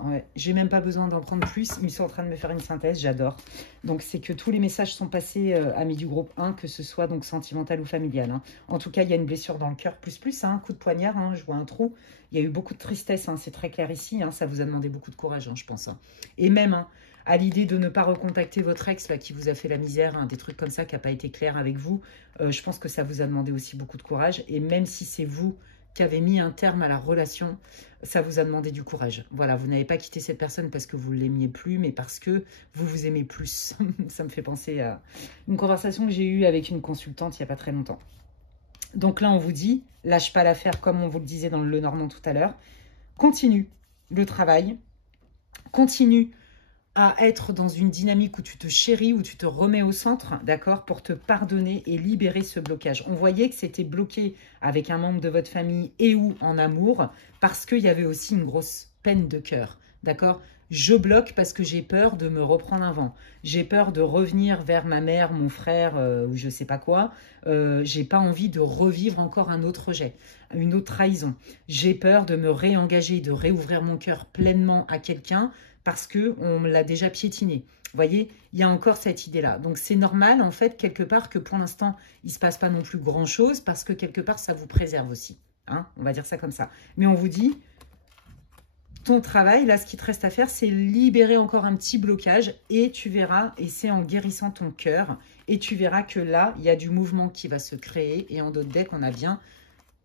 d'en prendre plus. Ils sont en train de me faire une synthèse, j'adore. Donc, c'est que tous les messages sont passés, amis du groupe 1, que ce soit donc sentimental ou familial. Hein. En tout cas, il y a une blessure dans le cœur, plus, hein, un coup de poignard, hein, je vois un trou. Il y a eu beaucoup de tristesse, hein, c'est très clair ici. Hein, ça vous a demandé beaucoup de courage, hein, je pense. Hein. Et même hein, à l'idée de ne pas recontacter votre ex, là, qui vous a fait la misère, hein, des trucs comme ça, qui n'a pas été clair avec vous, je pense que ça vous a demandé aussi beaucoup de courage. Et même si c'est vous qui avez mis un terme à la relation, ça vous a demandé du courage. Voilà, vous n'avez pas quitté cette personne parce que vous ne l'aimiez plus, mais parce que vous vous aimez plus. Ça me fait penser à une conversation que j'ai eue avec une consultante il n'y a pas très longtemps. Donc là, on vous dit, lâche pas l'affaire comme on vous le disait dans le Lenormand tout à l'heure. Continue le travail, continue à être dans une dynamique où tu te chéris, où tu te remets au centre, d'accord, pour te pardonner et libérer ce blocage. On voyait que c'était bloqué avec un membre de votre famille et ou en amour, parce qu'il y avait aussi une grosse peine de cœur, d'accord? Je bloque parce que j'ai peur de me reprendre un vent. J'ai peur de revenir vers ma mère, mon frère ou je sais pas quoi. J'ai pas envie de revivre encore un autre rejet, une autre trahison. J'ai peur de me réengager, de réouvrir mon cœur pleinement à quelqu'un parce qu'on me l'a déjà piétiné. voyez, il y a encore cette idée-là. Donc, c'est normal, en fait, quelque part, que pour l'instant, il ne se passe pas non plus grand-chose, parce que quelque part, ça vous préserve aussi. Hein, on va dire ça comme ça. Mais on vous dit, ton travail, là, ce qui te reste à faire, c'est libérer encore un petit blocage, et tu verras, et c'est en guérissant ton cœur, et tu verras que là, il y a du mouvement qui va se créer, et en d'autres decks, on a bien...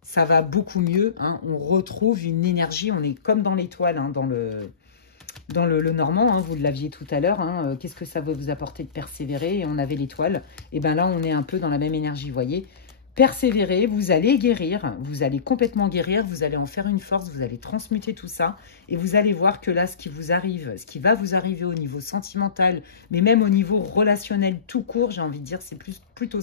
Ça va beaucoup mieux, hein. On retrouve une énergie, on est comme dans l'étoile, hein, dans le normand, hein, vous l'aviez tout à l'heure, hein, qu'est-ce que ça va vous apporter de persévérer, et on avait l'étoile, et bien là on est un peu dans la même énergie, vous voyez, persévérer, vous allez guérir, vous allez complètement guérir, vous allez en faire une force, vous allez transmuter tout ça, et vous allez voir que là ce qui vous arrive, ce qui va vous arriver au niveau sentimental, mais même au niveau relationnel tout court, j'ai envie de dire, c'est plutôt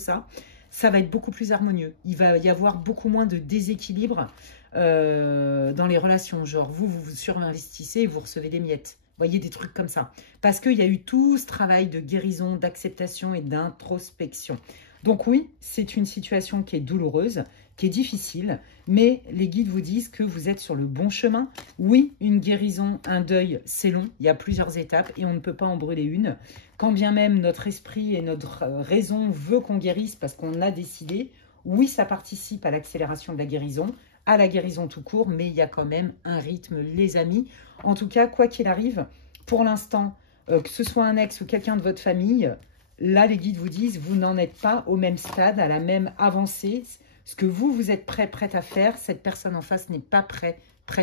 ça va être beaucoup plus harmonieux. Il va y avoir beaucoup moins de déséquilibre dans les relations. Genre, vous surinvestissez et vous recevez des miettes. Vous voyez, des trucs comme ça. Parce qu'il y a eu tout ce travail de guérison, d'acceptation et d'introspection. Donc oui, c'est une situation qui est douloureuse, qui est difficile, mais les guides vous disent que vous êtes sur le bon chemin. Oui, une guérison, un deuil, c'est long. Il y a plusieurs étapes et on ne peut pas en brûler une. Quand bien même notre esprit et notre raison veut qu'on guérisse parce qu'on a décidé, oui, ça participe à l'accélération de la guérison, à la guérison tout court, mais il y a quand même un rythme, les amis. En tout cas, quoi qu'il arrive, pour l'instant, que ce soit un ex ou quelqu'un de votre famille, là, les guides vous disent, vous n'en êtes pas au même stade, à la même avancée. Ce que vous êtes prête à faire, cette personne en face n'est pas prête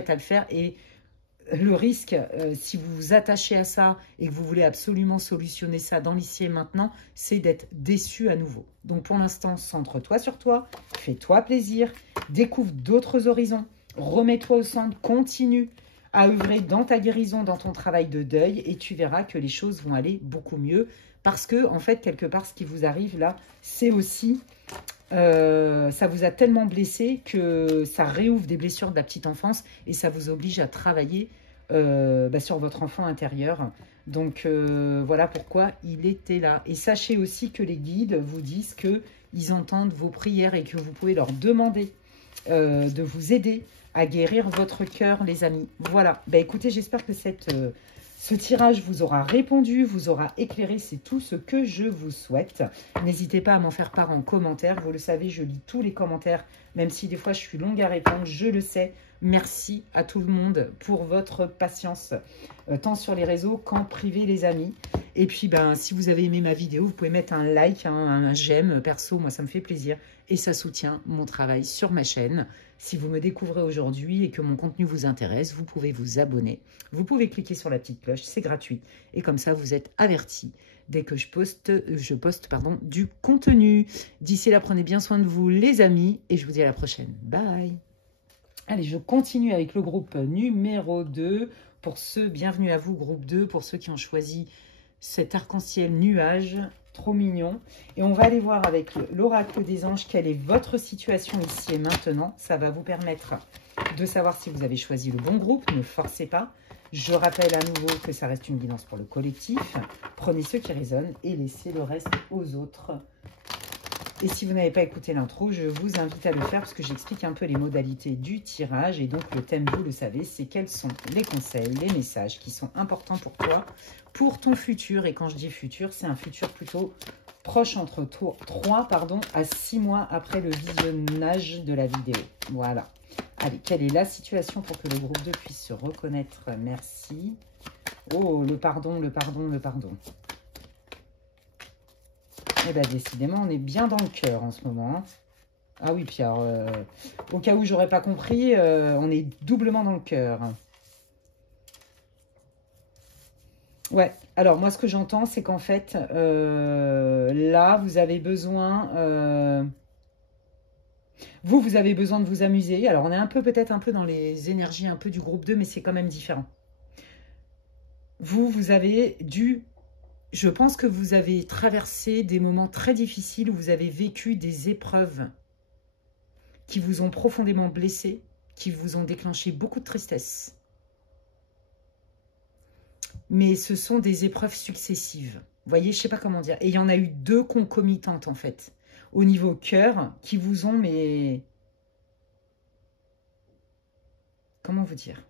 à le faire. Et le risque, si vous vous attachez à ça et que vous voulez absolument solutionner ça dans l'ici et maintenant, c'est d'être déçu à nouveau. Donc pour l'instant, centre-toi sur toi, fais-toi plaisir, découvre d'autres horizons, remets-toi au centre, continue à œuvrer dans ta guérison, dans ton travail de deuil, et tu verras que les choses vont aller beaucoup mieux. Parce que, en fait, quelque part, ce qui vous arrive là, c'est aussi... ça vous a tellement blessé que ça réouvre des blessures de la petite enfance et ça vous oblige à travailler sur votre enfant intérieur. Donc, voilà pourquoi il était là. Et sachez aussi que les guides vous disent qu'ils entendent vos prières et que vous pouvez leur demander de vous aider à guérir votre cœur, les amis. Voilà. Ben, écoutez, j'espère que ce tirage vous aura répondu, vous aura éclairé. C'est tout ce que je vous souhaite. N'hésitez pas à m'en faire part en commentaire. Vous le savez, je lis tous les commentaires, même si des fois je suis longue à répondre, je le sais. Merci à tout le monde pour votre patience, tant sur les réseaux qu'en privé, les amis. Et puis, ben, si vous avez aimé ma vidéo, vous pouvez mettre un like, un j'aime, perso, moi ça me fait plaisir. Et ça soutient mon travail sur ma chaîne. Si vous me découvrez aujourd'hui et que mon contenu vous intéresse, vous pouvez vous abonner. Vous pouvez cliquer sur la petite cloche, c'est gratuit. Et comme ça, vous êtes avertis dès que je poste du contenu. D'ici là, prenez bien soin de vous, les amis. Et je vous dis à la prochaine. Bye. Allez, je continue avec le groupe numéro 2. Pour ceux, bienvenue à vous, groupe 2. Pour ceux qui ont choisi cet arc-en-ciel nuage, trop mignon. Et on va aller voir avec l'oracle des anges quelle est votre situation ici et maintenant. Ça va vous permettre de savoir si vous avez choisi le bon groupe. Ne forcez pas. Je rappelle à nouveau que ça reste une guidance pour le collectif. Prenez ce qui résonne et laissez le reste aux autres. Et si vous n'avez pas écouté l'intro, je vous invite à le faire parce que j'explique un peu les modalités du tirage. Et donc, le thème, vous le savez, c'est quels sont les conseils, les messages qui sont importants pour toi, pour ton futur. Et quand je dis futur, c'est un futur plutôt proche entre 3 à 6 mois après le visionnage de la vidéo. Voilà. Allez, quelle est la situation pour que le groupe 2 puisse se reconnaître? Merci. Oh, le pardon, le pardon, le pardon. Eh bien, décidément, on est bien dans le cœur en ce moment. Ah oui, Pierre, au cas où j'aurais pas compris, on est doublement dans le cœur. Ouais, alors moi, ce que j'entends, c'est qu'en fait, là, vous avez besoin... vous avez besoin de vous amuser. Alors, on est peut-être un peu dans les énergies un peu du groupe 2, mais c'est quand même différent. Vous avez dû... Je pense que vous avez traversé des moments très difficiles où vous avez vécu des épreuves qui vous ont profondément blessé, qui vous ont déclenché beaucoup de tristesse. Mais ce sont des épreuves successives. Vous voyez, je ne sais pas comment dire. Et il y en a eu 2 concomitantes, en fait, au niveau cœur, qui vous ont, mais... Comment vous dire?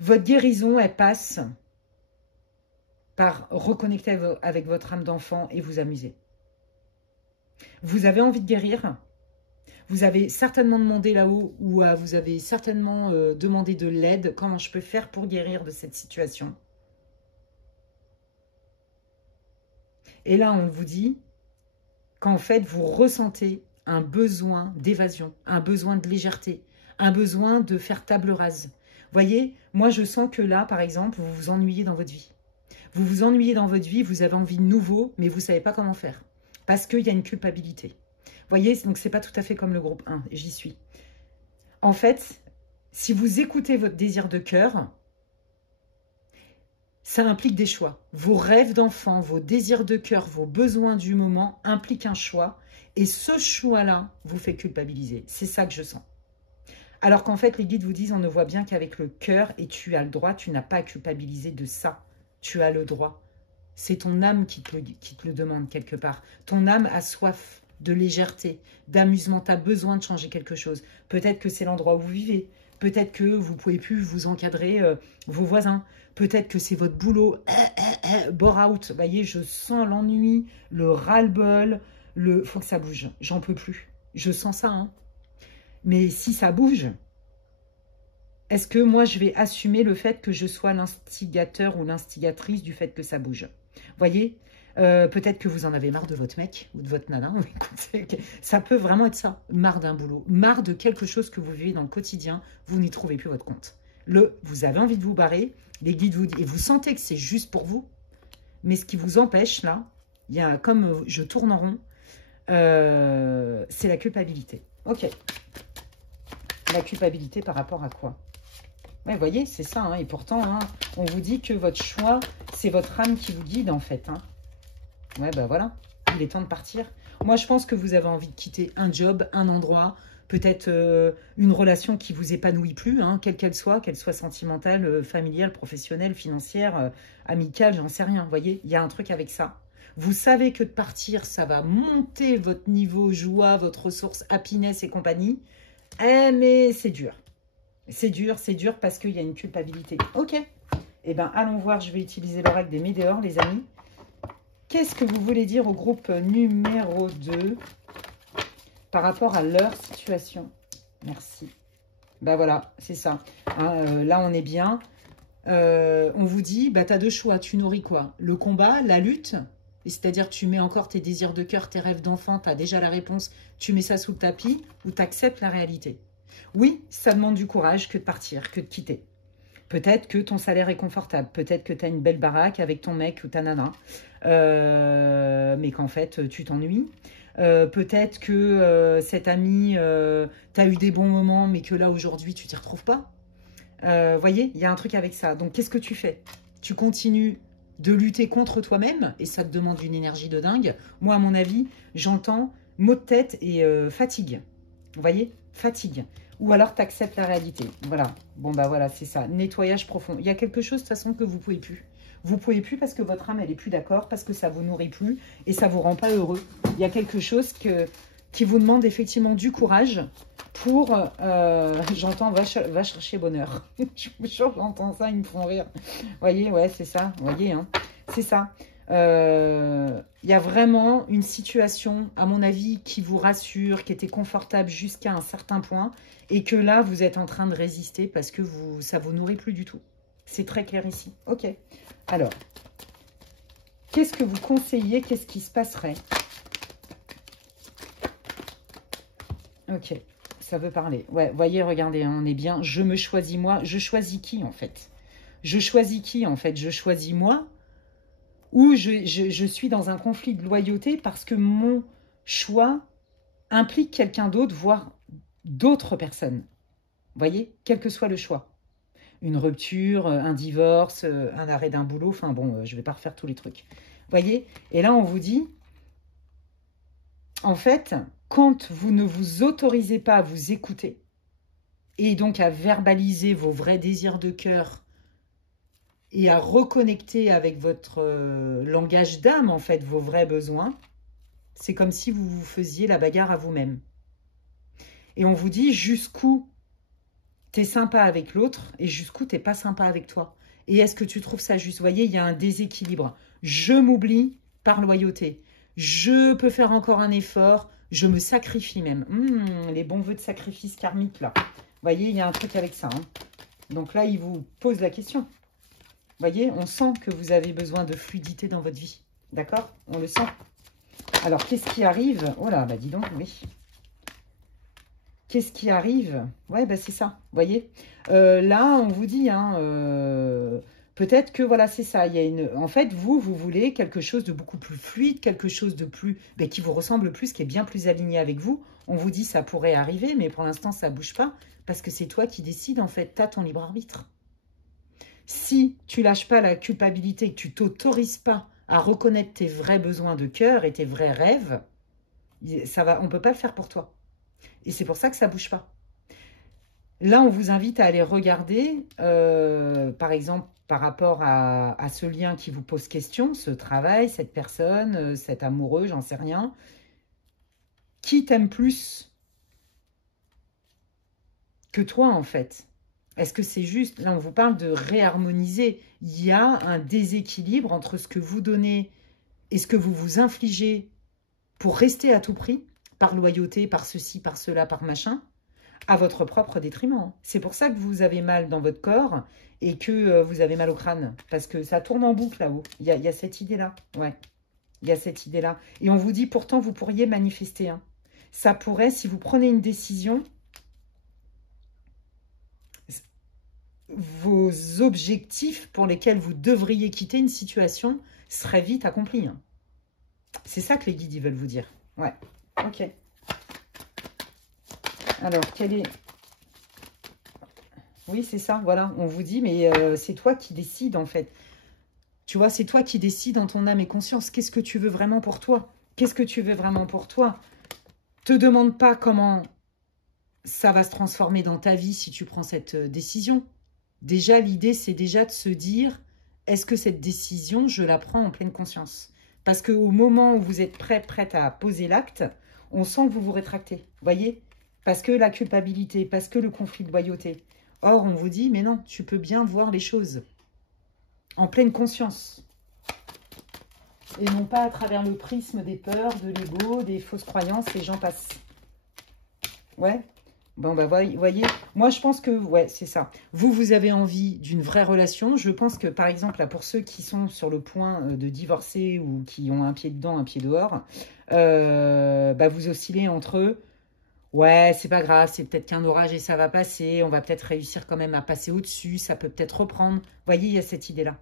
Votre guérison, elle passe... par reconnecter avec votre âme d'enfant et vous amuser. Vous avez envie de guérir. Vous avez certainement demandé là-haut ou vous avez certainement demandé de l'aide. Comment je peux faire pour guérir de cette situation? Et là, on vous dit qu'en fait, vous ressentez un besoin d'évasion, un besoin de légèreté, un besoin de faire table rase. Voyez, moi, je sens que là, par exemple, vous vous ennuyez dans votre vie. Vous vous ennuyez dans votre vie, vous avez envie de nouveau, mais vous ne savez pas comment faire. Parce qu'il y a une culpabilité. Voyez, donc ce n'est pas tout à fait comme le groupe 1, j'y suis. En fait, si vous écoutez votre désir de cœur, ça implique des choix. Vos rêves d'enfant, vos désirs de cœur, vos besoins du moment impliquent un choix. Et ce choix-là vous fait culpabiliser. C'est ça que je sens. Alors qu'en fait, les guides vous disent, on ne voit bien qu'avec le cœur, et tu as le droit, tu n'as pas à culpabiliser de ça. Tu as le droit. C'est ton âme qui te le demande quelque part. Ton âme a soif de légèreté, d'amusement. Tu as besoin de changer quelque chose. Peut-être que c'est l'endroit où vous vivez. Peut-être que vous ne pouvez plus vous encadrer vos voisins. Peut-être que c'est votre boulot. Bore out. Vous voyez, je sens l'ennui, le ras-le-bol. Faut que ça bouge. J'en peux plus. Je sens ça. Hein. Mais si ça bouge, est-ce que moi, je vais assumer le fait que je sois l'instigateur ou l'instigatrice du fait que ça bouge? Vous voyez, peut-être que vous en avez marre de votre mec ou de votre nana. Écoutez, ça peut vraiment être ça. Marre d'un boulot, marre de quelque chose que vous vivez dans le quotidien, vous n'y trouvez plus votre compte. Vous avez envie de vous barrer, les guides vous disent, et vous sentez que c'est juste pour vous, mais ce qui vous empêche là, il y a comme je tourne en rond, c'est la culpabilité. Ok. La culpabilité par rapport à quoi? Ouais, vous voyez, c'est ça. Hein, et pourtant, hein, on vous dit que votre choix, c'est votre âme qui vous guide, en fait. Hein. Ouais, ben voilà. Il est temps de partir. Moi, je pense que vous avez envie de quitter un job, un endroit, peut-être une relation qui vous épanouit plus, hein, quelle qu'elle soit sentimentale, familiale, professionnelle, financière, amicale, j'en sais rien. Vous voyez, il y a un truc avec ça. Vous savez que de partir, ça va monter votre niveau joie, votre ressource happiness et compagnie. Mais c'est dur. C'est dur parce qu'il y a une culpabilité. Ok. Eh bien, allons voir. Je vais utiliser l'oracle des Médéors, les amis. Qu'est-ce que vous voulez dire au groupe numéro 2 par rapport à leur situation? Merci. Ben voilà, c'est ça. Hein, là, on est bien. On vous dit, bah, tu as deux choix. Tu nourris quoi? Le combat, la lutte. C'est-à-dire tu mets encore tes désirs de cœur, tes rêves d'enfant, tu as déjà la réponse, tu mets ça sous le tapis ou tu acceptes la réalité. Oui, ça demande du courage que de partir, que de quitter. Peut-être que ton salaire est confortable, peut-être que tu as une belle baraque avec ton mec ou ta nana, mais qu'en fait tu t'ennuies. Peut-être que cet ami, tu as eu des bons moments, mais que là aujourd'hui tu t'y retrouves pas. Voyez, il y a un truc avec ça. Donc qu'est-ce que tu fais? Tu continues de lutter contre toi-même, et ça te demande une énergie de dingue. Moi, à mon avis, j'entends maux de tête et fatigue. Vous voyez? Fatigue. Ou alors, tu acceptes la réalité. Voilà. Bon, bah voilà, c'est ça. Nettoyage profond. Il y a quelque chose, de toute façon, que vous pouvez plus. Vous pouvez plus parce que votre âme, elle est plus d'accord, parce que ça vous nourrit plus et ça vous rend pas heureux. Il y a quelque chose qui vous demande effectivement du courage pour... j'entends, va chercher bonheur. Je vous jure, j'entends ça, ils me font rire. Vous voyez, ouais, c'est ça. Vous voyez, hein, c'est ça. Il y a vraiment une situation, à mon avis, qui vous rassure, qui était confortable jusqu'à un certain point, et que là, vous êtes en train de résister parce que ça ne vous nourrit plus du tout. C'est très clair ici. Ok. Alors, qu'est-ce que vous conseillez? Qu'est-ce qui se passerait? Ok, ça veut parler. Ouais, voyez, regardez, hein, on est bien. Je me choisis moi. Je choisis qui, en fait? Je choisis qui, en fait? Je choisis moi? Ou je suis dans un conflit de loyauté parce que mon choix implique quelqu'un d'autre, voire d'autres personnes. Vous voyez, quel que soit le choix. Une rupture, un divorce, un arrêt d'un boulot, enfin bon, je ne vais pas refaire tous les trucs. Vous voyez? Et là, on vous dit, en fait, quand vous ne vous autorisez pas à vous écouter, et donc à verbaliser vos vrais désirs de cœur, et à reconnecter avec votre langage d'âme, en fait, vos vrais besoins, c'est comme si vous vous faisiez la bagarre à vous-même. Et on vous dit jusqu'où tu es sympa avec l'autre et jusqu'où tu n'es pas sympa avec toi. Et est-ce que tu trouves ça juste? Vous voyez, il y a un déséquilibre. Je m'oublie par loyauté. Je peux faire encore un effort. Je me sacrifie même. Les bons vœux de sacrifice karmique, là. Vous voyez, il y a un truc avec ça. Hein. Donc là, il vous pose la question. Vous voyez, on sent que vous avez besoin de fluidité dans votre vie. D'accord? On le sent. Alors, qu'est-ce qui arrive? Oh là, bah dis donc, oui. Qu'est-ce qui arrive? Ouais, bah c'est ça, vous voyez. Là, on vous dit, hein, peut-être que, voilà, c'est ça. Il y a une... En fait, vous voulez quelque chose de beaucoup plus fluide, quelque chose de plus... Ben, qui vous ressemble plus, qui est bien plus aligné avec vous. On vous dit, ça pourrait arriver, mais pour l'instant, ça ne bouge pas, parce que c'est toi qui décides, en fait. Tu as ton libre arbitre. Si tu lâches pas la culpabilité, que tu t'autorises pas à reconnaître tes vrais besoins de cœur et tes vrais rêves, ça va, on ne peut pas le faire pour toi. Et c'est pour ça que ça ne bouge pas. Là, on vous invite à aller regarder, par exemple, par rapport à ce lien qui vous pose question, ce travail, cette personne, cet amoureux, j'en sais rien. Qui t'aime plus que toi, en fait? Est-ce que c'est juste? Là, on vous parle de réharmoniser. Il y a un déséquilibre entre ce que vous donnez et ce que vous vous infligez pour rester à tout prix, par loyauté, par ceci, par cela, par machin, à votre propre détriment. C'est pour ça que vous avez mal dans votre corps et que vous avez mal au crâne. Parce que ça tourne en boucle là-haut. Il y a cette idée-là. Ouais, il y a cette idée-là. Et on vous dit, pourtant, vous pourriez manifester. Hein. Ça pourrait, si vous prenez une décision, vos objectifs pour lesquels vous devriez quitter une situation seraient vite accomplis. Hein. C'est ça que les guides ils veulent vous dire. Ouais, ok. Alors, quel est... Oui, c'est ça, voilà. On vous dit, mais c'est toi qui décides, en fait. Tu vois, c'est toi qui décides en ton âme et conscience. Qu'est-ce que tu veux vraiment pour toi? Qu'est-ce que tu veux vraiment pour toi? Te demande pas comment ça va se transformer dans ta vie si tu prends cette décision. Déjà, l'idée, c'est déjà de se dire, est-ce que cette décision, je la prends en pleine conscience? Parce qu'au moment où vous êtes prête à poser l'acte, on sent que vous vous rétractez. Vous voyez? Parce que la culpabilité, parce que le conflit de loyauté. Or, on vous dit, mais non, tu peux bien voir les choses en pleine conscience. Et non pas à travers le prisme des peurs, de l'ego, des fausses croyances, et j'en passe. Ouais. Bon, bah, voyez, moi, je pense que, ouais, c'est ça. Vous avez envie d'une vraie relation. Je pense que, par exemple, là, pour ceux qui sont sur le point de divorcer ou qui ont un pied dedans, un pied dehors, bah, vous oscillez entre eux. Ouais, c'est pas grave, c'est peut-être qu'un orage et ça va passer. On va peut-être réussir quand même à passer au-dessus. Ça peut peut-être reprendre. Vous voyez, il y a cette idée-là.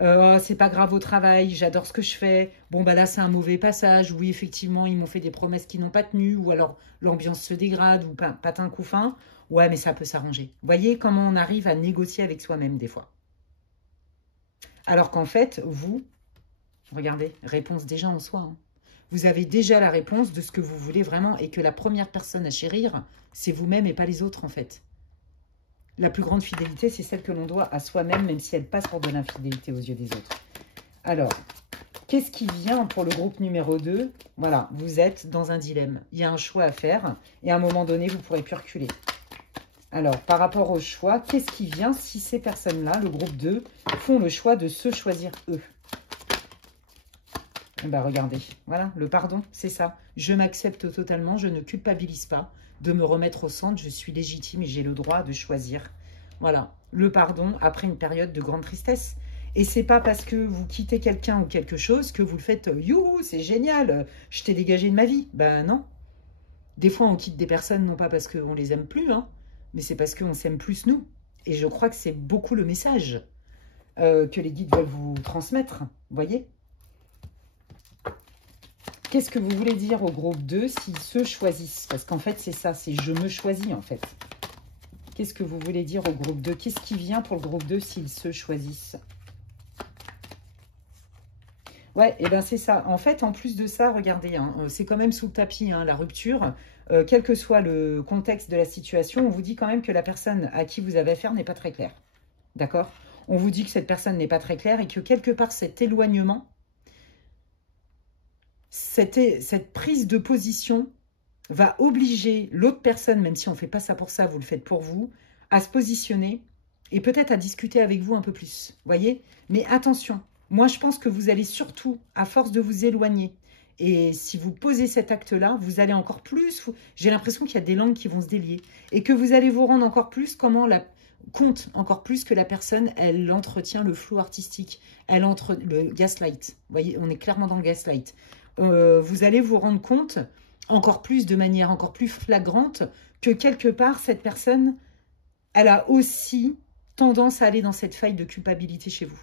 Oh, c'est pas grave au travail, j'adore ce que je fais. Bon, bah là, c'est un mauvais passage. Oui, effectivement, ils m'ont fait des promesses qui n'ont pas tenu. Ou alors, l'ambiance se dégrade ou patin couffin. Ouais, mais ça peut s'arranger. Vous voyez comment on arrive à négocier avec soi-même des fois. Alors qu'en fait, vous, regardez, réponse déjà en soi. Hein. Vous avez déjà la réponse de ce que vous voulez vraiment et que la première personne à chérir, c'est vous-même et pas les autres en fait. La plus grande fidélité, c'est celle que l'on doit à soi-même, même si elle passe pour de l'infidélité aux yeux des autres. Alors, qu'est-ce qui vient pour le groupe numéro 2? Voilà, vous êtes dans un dilemme. Il y a un choix à faire et à un moment donné, vous ne pourrez plus reculer. Alors, par rapport au choix, qu'est-ce qui vient si ces personnes-là, le groupe 2, font le choix de se choisir eux? Eh bien, regardez, voilà, le pardon, c'est ça. Je m'accepte totalement, je ne culpabilise pas de me remettre au centre, je suis légitime et j'ai le droit de choisir. Voilà, le pardon après une période de grande tristesse. Et c'est pas parce que vous quittez quelqu'un ou quelque chose que vous le faites « Youhou, c'est génial, je t'ai dégagé de ma vie ». Ben non. Des fois, on quitte des personnes non pas parce qu'on les aime plus, hein, mais c'est parce qu'on s'aime plus nous. Et je crois que c'est beaucoup le message que les guides veulent vous transmettre, vous voyez ? Qu'est-ce que vous voulez dire au groupe 2 s'ils se choisissent? Parce qu'en fait, c'est ça, c'est « je me choisis » en fait. Qu'est-ce que vous voulez dire au groupe 2? Qu'est-ce qui vient pour le groupe 2 s'ils se choisissent? Ouais, et ben c'est ça. En fait, en plus de ça, regardez, hein, c'est quand même sous le tapis, hein, la rupture. Quel que soit le contexte de la situation, on vous dit quand même que la personne à qui vous avez affaire n'est pas très claire. D'accord? On vous dit que cette personne n'est pas très claire et que quelque part, cet éloignement, cette prise de position va obliger l'autre personne, même si on ne fait pas ça pour ça, vous le faites pour vous, à se positionner et peut-être à discuter avec vous un peu plus, voyez. Mais attention, moi je pense que vous allez surtout, à force de vous éloigner, et si vous posez cet acte-là, vous allez encore plus, j'ai l'impression qu'il y a des langues qui vont se délier, et que vous allez vous rendre encore plus compte encore plus que la personne, elle entretient le flou artistique, elle entre le gaslight, vous voyez, on est clairement dans le gaslight. Vous allez vous rendre compte encore plus, de manière encore plus flagrante, que quelque part, cette personne, elle a aussi tendance à aller dans cette faille de culpabilité chez vous,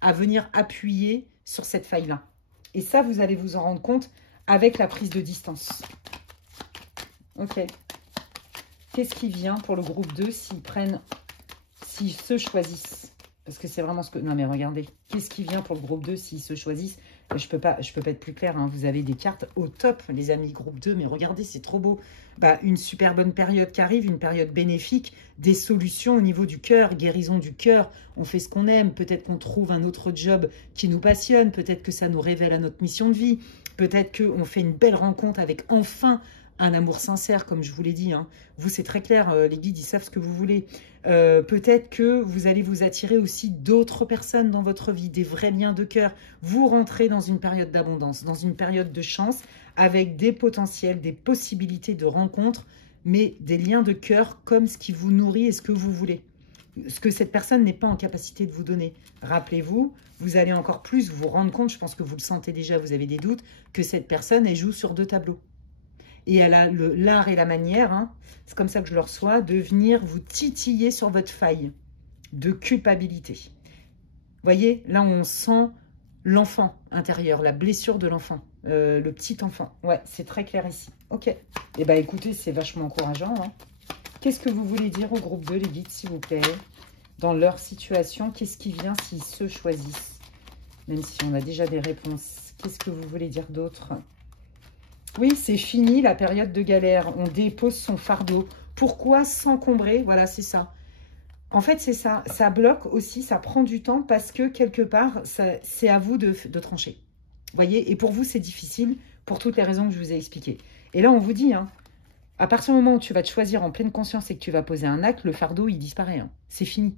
à venir appuyer sur cette faille-là. Et ça, vous allez vous en rendre compte avec la prise de distance. Ok. Qu'est-ce qui vient pour le groupe 2 s'ils se choisissent? Parce que c'est vraiment ce que... Non, mais regardez. Qu'est-ce qui vient pour le groupe 2 s'ils se choisissent? Je peux pas être plus clair. Hein. Vous avez des cartes au top, les amis, groupe 2. Mais regardez, c'est trop beau. Bah, une super bonne période qui arrive, une période bénéfique, des solutions au niveau du cœur, guérison du cœur. On fait ce qu'on aime. Peut-être qu'on trouve un autre job qui nous passionne. Peut-être que ça nous révèle à notre mission de vie. Peut-être qu'on fait une belle rencontre avec enfin un amour sincère, comme je vous l'ai dit. Hein. Vous, c'est très clair. Les guides, ils savent ce que vous voulez. Peut-être que vous allez vous attirer aussi d'autres personnes dans votre vie, des vrais liens de cœur. Vous rentrez dans une période d'abondance, dans une période de chance, avec des potentiels, des possibilités de rencontres, mais des liens de cœur comme ce qui vous nourrit et ce que vous voulez. Ce que cette personne n'est pas en capacité de vous donner. Rappelez-vous, vous allez encore plus vous rendre compte, je pense que vous le sentez déjà, vous avez des doutes, que cette personne, elle joue sur 2 tableaux. Et elle a l'art et la manière, hein, c'est comme ça que je le reçois, de venir vous titiller sur votre faille de culpabilité. Vous voyez, là on sent l'enfant intérieur, la blessure de l'enfant, le petit enfant. Ouais, c'est très clair ici. Ok. Eh bien écoutez, c'est vachement encourageant. Hein. Qu'est-ce que vous voulez dire au groupe 2, les guides, s'il vous plaît? Dans leur situation, qu'est-ce qui vient s'ils se choisissent? Même si on a déjà des réponses. Qu'est-ce que vous voulez dire d'autre? Oui, c'est fini la période de galère. On dépose son fardeau. Pourquoi s'encombrer? Voilà, c'est ça. En fait, c'est ça. Ça bloque aussi, ça prend du temps parce que quelque part, c'est à vous de trancher. Vous voyez? Et pour vous, c'est difficile pour toutes les raisons que je vous ai expliquées. Et là, on vous dit, hein, à partir du moment où tu vas te choisir en pleine conscience et que tu vas poser un acte, le fardeau, il disparaît. Hein. C'est fini.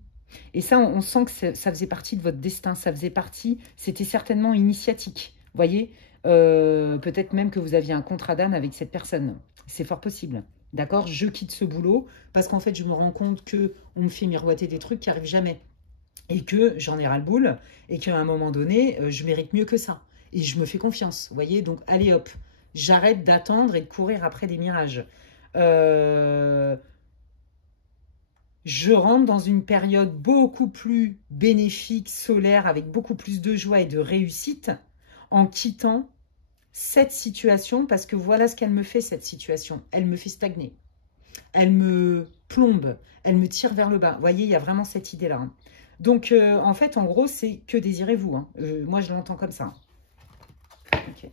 Et ça, on sent que ça faisait partie de votre destin. Ça faisait partie, c'était certainement initiatique. Vous voyez? Peut-être même que vous aviez un contrat d'âme avec cette personne. C'est fort possible. D'accord? Je quitte ce boulot parce qu'en fait, je me rends compte qu'on me fait miroiter des trucs qui n'arrivent jamais. Et que j'en ai ras le boule. Et qu'à un moment donné, je mérite mieux que ça. Et je me fais confiance. Vous voyez? Donc, allez hop. J'arrête d'attendre et de courir après des mirages. Je rentre dans une période beaucoup plus bénéfique, solaire, avec beaucoup plus de joie et de réussite en quittant cette situation, parce que voilà ce qu'elle me fait, cette situation. Elle me fait stagner. Elle me plombe. Elle me tire vers le bas. Vous voyez, il y a vraiment cette idée-là. Hein. Donc, en fait, en gros, c'est que désirez-vous. Hein. Moi, je l'entends comme ça. Okay.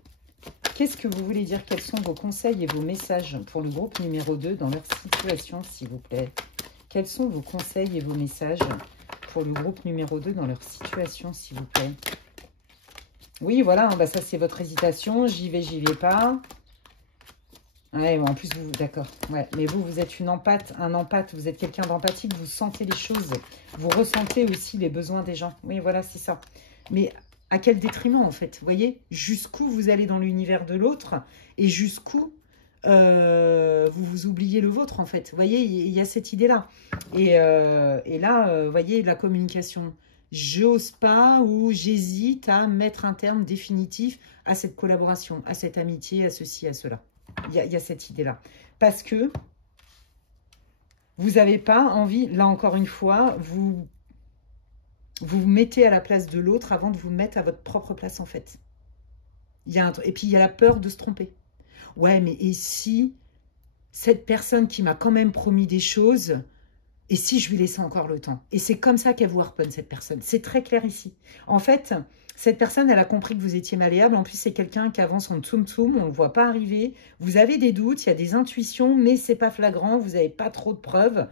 Qu'est-ce que vous voulez dire? Quels sont vos conseils et vos messages pour le groupe numéro 2 dans leur situation, s'il vous plaît? Quels sont vos conseils et vos messages pour le groupe numéro 2 dans leur situation, s'il vous plaît? Oui, voilà, bah ça c'est votre hésitation. J'y vais pas. Ouais, bon, en plus, vous, d'accord. Ouais, mais vous êtes un empathe, vous êtes quelqu'un d'empathique, vous sentez les choses. Vous ressentez aussi les besoins des gens. Oui, voilà, c'est ça. Mais à quel détriment, en fait? Vous voyez, jusqu'où vous allez dans l'univers de l'autre et jusqu'où vous vous oubliez le vôtre, en fait. Vous voyez, il y a cette idée-là. Et là, vous voyez, la communication. J'ose pas ou j'hésite à mettre un terme définitif à cette collaboration, à cette amitié, à ceci, à cela. Il y a cette idée-là. Parce que vous n'avez pas envie, là encore une fois, vous vous mettez à la place de l'autre avant de vous mettre à votre propre place, en fait. Et puis, il y a la peur de se tromper. Ouais, mais et si cette personne qui m'a quand même promis des choses... Et si je lui laissais encore le temps? Et c'est comme ça qu'elle vous harponne, cette personne. C'est très clair ici. En fait, cette personne, elle a compris que vous étiez malléable. En plus, c'est quelqu'un qui avance en tsum-tsum. On ne le voit pas arriver. Vous avez des doutes, il y a des intuitions, mais ce n'est pas flagrant. Vous n'avez pas trop de preuves.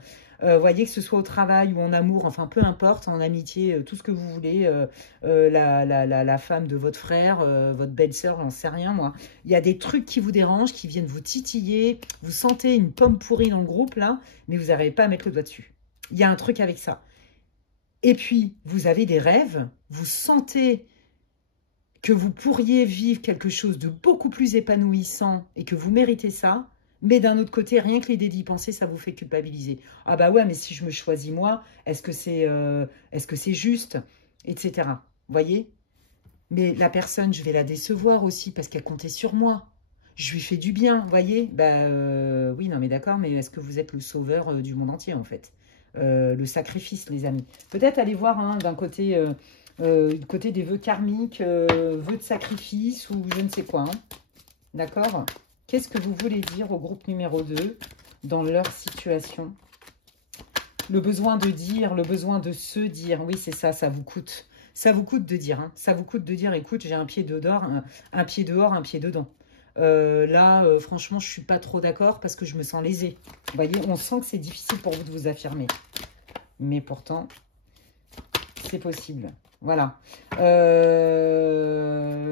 Voyez, que ce soit au travail ou en amour, enfin, peu importe, en amitié, tout ce que vous voulez. La femme de votre frère, votre belle-sœur, j'en sais rien, moi. Il y a des trucs qui vous dérangent, qui viennent vous titiller. Vous sentez une pomme pourrie dans le groupe, là, mais vous n'arrivez pas à mettre le doigt dessus. Il y a un truc avec ça. Et puis, vous avez des rêves, vous sentez que vous pourriez vivre quelque chose de beaucoup plus épanouissant et que vous méritez ça, mais d'un autre côté, rien que l'idée d'y penser, ça vous fait culpabiliser. Ah bah ouais, mais si je me choisis moi, est-ce que c'est juste, etc. Vous voyez? Mais la personne, je vais la décevoir aussi parce qu'elle comptait sur moi. Je lui fais du bien, vous voyez? Bah oui, non mais d'accord, mais est-ce que vous êtes le sauveur du monde entier en fait? Le sacrifice, les amis. Peut-être aller voir hein, d'un côté, côté des vœux karmiques, vœux de sacrifice ou je ne sais quoi. Hein. D'accord? Qu'est-ce que vous voulez dire au groupe numéro 2 dans leur situation? Le besoin de dire, le besoin de se dire. Oui, c'est ça, ça vous coûte. Ça vous coûte de dire. Hein. Ça vous coûte de dire, écoute, j'ai un pied dehors, un pied dehors, un pied dedans. Là, franchement, je ne suis pas trop d'accord parce que je me sens lésée. Vous voyez, on sent que c'est difficile pour vous de vous affirmer. Mais pourtant, c'est possible. Voilà.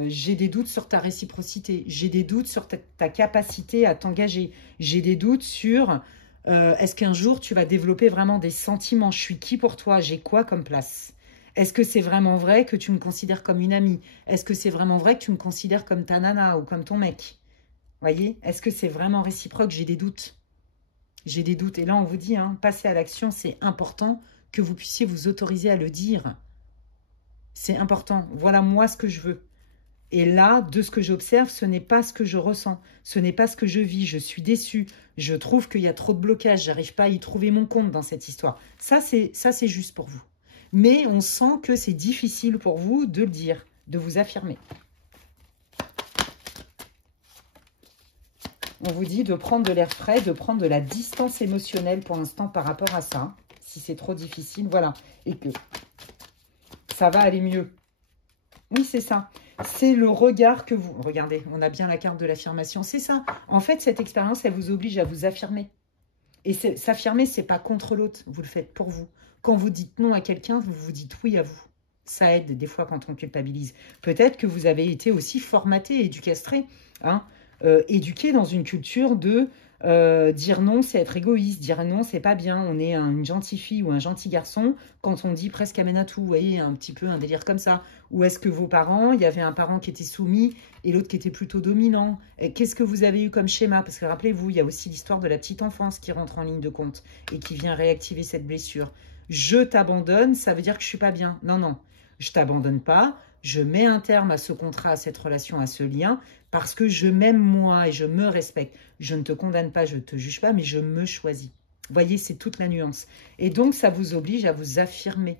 J'ai des doutes sur ta réciprocité. J'ai des doutes sur ta capacité à t'engager. J'ai des doutes sur est-ce qu'un jour, tu vas développer vraiment des sentiments? Je suis qui pour toi? J'ai quoi comme place? Est-ce que c'est vraiment vrai que tu me considères comme une amie? Est-ce que c'est vraiment vrai que tu me considères comme ta nana ou comme ton mec? Voyez? Est-ce que c'est vraiment réciproque? J'ai des doutes. J'ai des doutes. Et là, on vous dit, hein, passer à l'action, c'est important que vous puissiez vous autoriser à le dire. C'est important. Voilà moi ce que je veux. Et là, de ce que j'observe, ce n'est pas ce que je ressens. Ce n'est pas ce que je vis. Je suis déçue. Je trouve qu'il y a trop de blocages. J'arrive pas à y trouver mon compte dans cette histoire. Ça, c'est juste pour vous. Mais on sent que c'est difficile pour vous de le dire, de vous affirmer. On vous dit de prendre de l'air frais, de prendre de la distance émotionnelle pour l'instant par rapport à ça. Si c'est trop difficile, voilà. Et que ça va aller mieux. Oui, c'est ça. C'est le regard que vous... Regardez, on a bien la carte de l'affirmation. C'est ça. En fait, cette expérience, elle vous oblige à vous affirmer. Et s'affirmer, c'est pas contre l'autre. Vous le faites pour vous. Quand vous dites non à quelqu'un, vous vous dites oui à vous. Ça aide des fois quand on culpabilise. Peut-être que vous avez été aussi formaté, éducastré, hein, éduqué dans une culture de dire non, c'est être égoïste. Dire non, c'est pas bien. On est une gentille fille ou un gentil garçon quand on dit presque amène à tout. Vous voyez, un petit peu un délire comme ça. Ou est-ce que vos parents, il y avait un parent qui était soumis et l'autre qui était plutôt dominant? Qu'est-ce que vous avez eu comme schéma? Parce que rappelez-vous, il y a aussi l'histoire de la petite enfance qui rentre en ligne de compte et qui vient réactiver cette blessure. Je t'abandonne, ça veut dire que je suis pas bien. Non, non, je t'abandonne pas. Je mets un terme à ce contrat, à cette relation, à ce lien, parce que je m'aime moi et je me respecte. Je ne te condamne pas, je ne te juge pas, mais je me choisis. Vous voyez, c'est toute la nuance. Et donc, ça vous oblige à vous affirmer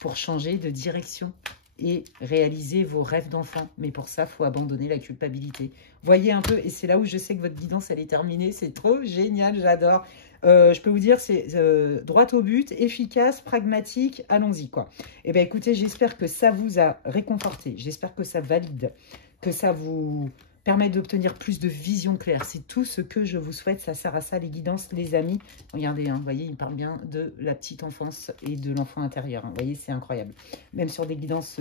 pour changer de direction et réaliser vos rêves d'enfant. Mais pour ça, il faut abandonner la culpabilité. Voyez un peu, et c'est là où je sais que votre guidance, elle est terminée. C'est trop génial, j'adore. Je peux vous dire, c'est droit au but, efficace, pragmatique, allons-y, quoi. Eh bien, écoutez, j'espère que ça vous a réconforté. J'espère que ça valide, que ça vous permet d'obtenir plus de vision claire. C'est tout ce que je vous souhaite. Ça sert à ça, les guidances, les amis. Regardez, hein, vous voyez, il parle bien de la petite enfance et de l'enfant intérieur. Hein. Vous voyez, c'est incroyable. Même sur des guidances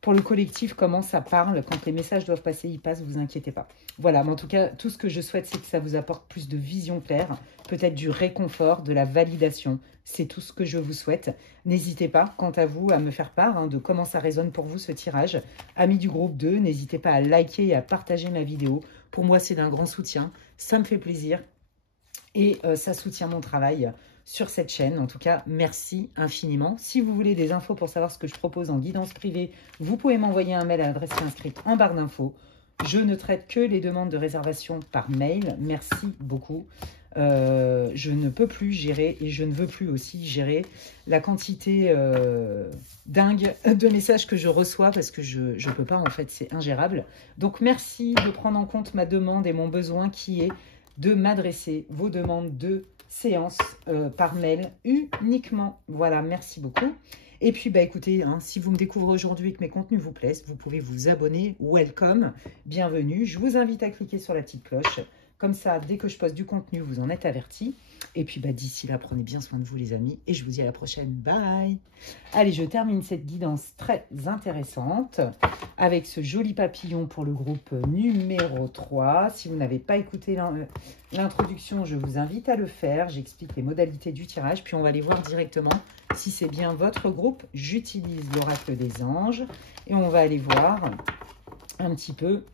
pour le collectif, comment ça parle. Quand les messages doivent passer, ils passent, vous inquiétez pas. Voilà, mais en tout cas, tout ce que je souhaite, c'est que ça vous apporte plus de vision claire, peut-être du réconfort, de la validation. C'est tout ce que je vous souhaite. N'hésitez pas, quant à vous, à me faire part hein, de comment ça résonne pour vous ce tirage. Amis du groupe 2, n'hésitez pas à liker et à partager ma vidéo. Pour moi, c'est d'un grand soutien. Ça me fait plaisir et ça soutient mon travail sur cette chaîne. En tout cas, merci infiniment. Si vous voulez des infos pour savoir ce que je propose en guidance privée, vous pouvez m'envoyer un mail à l'adresse inscrite en barre d'infos. Je ne traite que les demandes de réservation par mail. Merci beaucoup. Je ne peux plus gérer et je ne veux plus aussi gérer la quantité dingue de messages que je reçois parce que je ne peux pas, en fait, c'est ingérable. Donc, merci de prendre en compte ma demande et mon besoin qui est de m'adresser vos demandes de séance par mail uniquement. Voilà, merci beaucoup. Et puis, bah, écoutez, hein, si vous me découvrez aujourd'hui et que mes contenus vous plaisent, vous pouvez vous abonner. Welcome, bienvenue. Je vous invite à cliquer sur la petite cloche Comme ça, dès que je poste du contenu, vous en êtes avertis. Et puis, d'ici là, prenez bien soin de vous, les amis. Et je vous dis à la prochaine. Bye. Allez, je termine cette guidance très intéressante avec ce joli papillon pour le groupe numéro 3. Si vous n'avez pas écouté l'introduction, je vous invite à le faire. J'explique les modalités du tirage. Puis, on va aller voir directement si c'est bien votre groupe. J'utilise l'oracle des anges. Et on va aller voir un petit peu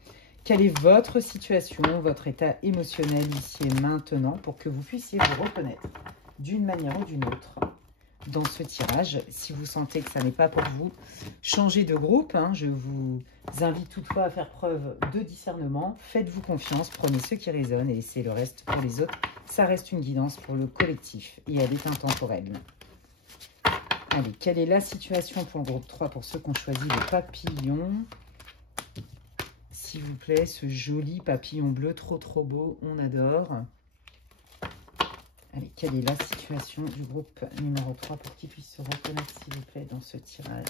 quelle est votre situation, votre état émotionnel ici et maintenant pour que vous puissiez vous reconnaître d'une manière ou d'une autre dans ce tirage. Si vous sentez que ça n'est pas pour vous, changez de groupe. Je vous invite toutefois à faire preuve de discernement. Faites-vous confiance, prenez ce qui résonne et laissez le reste pour les autres. Ça reste une guidance pour le collectif et elle est intemporelle. Allez, quelle est la situation pour le groupe 3 pour ceux qui ont choisi le papillon ? S'il vous plaît, ce joli papillon bleu, trop beau, on adore. Allez, quelle est la situation du groupe numéro 3 pour qu'il puisse se reconnaître, s'il vous plaît, dans ce tirage?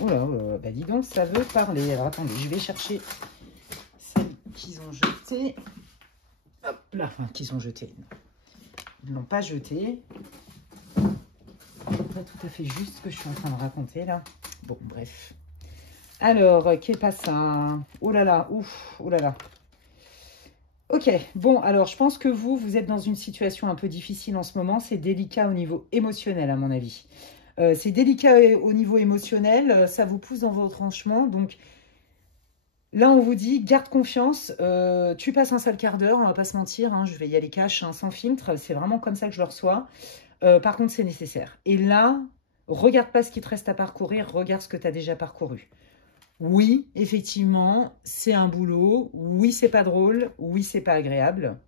Oh là, dis donc, ça veut parler. Alors, attendez, je vais chercher celles qu'ils ont jetées. Hop là, enfin, qu'ils ont jetées. Ils ne l'ont pas jetée. C'est pas tout à fait juste ce que je suis en train de raconter, là. Bon, bref. Alors, qu'est pas ça? Oh là là, ouf, oh là là. Ok, bon, alors je pense que vous êtes dans une situation un peu difficile en ce moment. C'est délicat au niveau émotionnel, à mon avis. C'est délicat au niveau émotionnel, ça vous pousse dans vos retranchements. Donc là, on vous dit, garde confiance. Tu passes un sale quart d'heure, on va pas se mentir. Je vais y aller cash, sans filtre. C'est vraiment comme ça que je le reçois. Par contre, c'est nécessaire. Et là, regarde pas ce qui te reste à parcourir, regarde ce que tu as déjà parcouru. Oui, effectivement, c'est un boulot. Oui, c'est pas drôle. Oui, c'est pas agréable.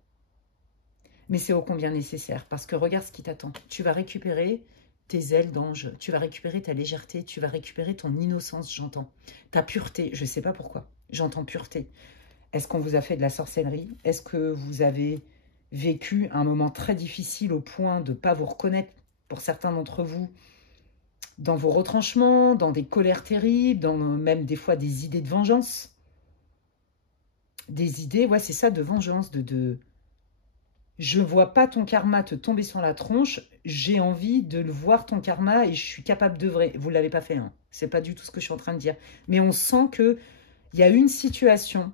Mais c'est ô combien nécessaire. Parce que regarde ce qui t'attend. Tu vas récupérer tes ailes d'ange. Tu vas récupérer ta légèreté. Tu vas récupérer ton innocence, j'entends. Ta pureté. Je ne sais pas pourquoi. J'entends pureté. Est-ce qu'on vous a fait de la sorcellerie? Est-ce que vous avez vécu un moment très difficile au point de ne pas vous reconnaître, pour certains d'entre vous, dans vos retranchements, dans des colères terribles, dans même des fois des idées de vengeance. Des idées, ouais, c'est ça, de vengeance, je ne vois pas ton karma te tomber sur la tronche, j'ai envie de le voir ton karma et je suis capable d'œuvrer. Vous ne l'avez pas fait, hein. C'est pas du tout ce que je suis en train de dire. Mais on sent qu'il y a une situation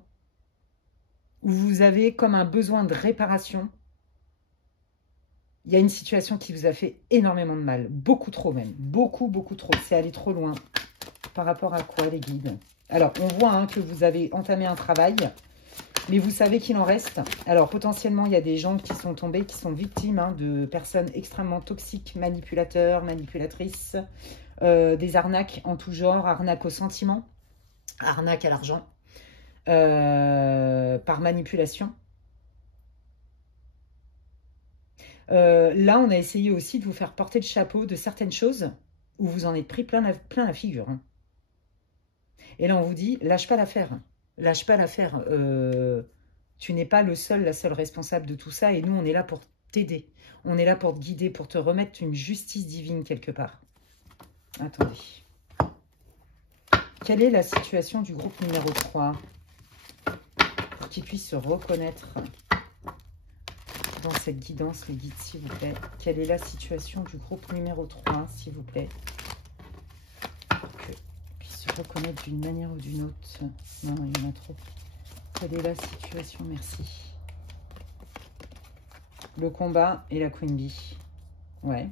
où vous avez comme un besoin de réparation. Il y a une situation qui vous a fait énormément de mal. Beaucoup trop même. Beaucoup, beaucoup trop. C'est aller trop loin. Par rapport à quoi, les guides? Alors, on voit que vous avez entamé un travail, mais vous savez qu'il en reste. Alors, potentiellement, il y a des gens qui sont tombés, qui sont victimes de personnes extrêmement toxiques, manipulateurs, manipulatrices, des arnaques en tout genre, arnaques au sentiment, arnaques à l'argent, par manipulation. Là, on a essayé aussi de vous faire porter le chapeau de certaines choses où vous en êtes pris plein la figure. Et là, on vous dit, lâche pas l'affaire. Lâche pas l'affaire. Tu n'es pas la seule responsable de tout ça. Et nous, on est là pour t'aider. On est là pour te guider, pour te remettre une justice divine quelque part. Attendez. Quelle est la situation du groupe numéro 3 pour qu'il puisse se reconnaître dans cette guidance, les guides, s'il vous plaît? Quelle est la situation du groupe numéro 3, s'il vous plaît? Pour qu'il puisse se reconnaître d'une manière ou d'une autre. Non, il y en a trop. Quelle est la situation? Merci. Le combat et la Queen Bee. Ouais.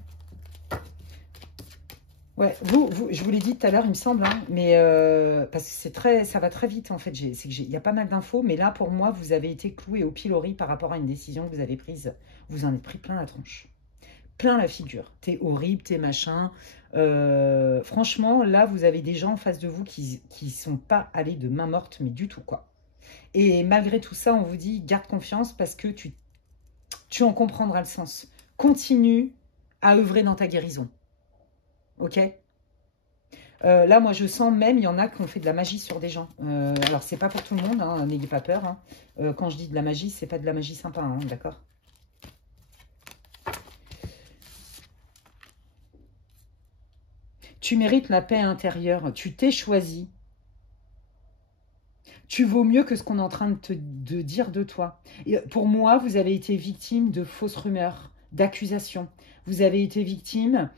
Ouais, je vous l'ai dit tout à l'heure, il me semble, mais parce que ça va très vite en fait. Il y a pas mal d'infos, mais là pour moi, vous avez été cloué au pilori par rapport à une décision que vous avez prise. Vous en êtes pris plein la tronche, plein la figure. T'es horrible, t'es machin. Franchement, là, vous avez des gens en face de vous qui sont pas allés de main morte, mais du tout quoi. Et malgré tout ça, on vous dit garde confiance parce que tu en comprendras le sens. Continue à œuvrer dans ta guérison. Ok. Là, moi, je sens même, il y en a qui ont fait de la magie sur des gens. Alors, c'est pas pour tout le monde, n'ayez pas peur. Quand je dis de la magie, c'est pas de la magie sympa, d'accord? Tu mérites la paix intérieure. Tu t'es choisi. Tu vaux mieux que ce qu'on est en train de dire de toi. Et pour moi, vous avez été victime de fausses rumeurs, d'accusations. Vous avez été victime...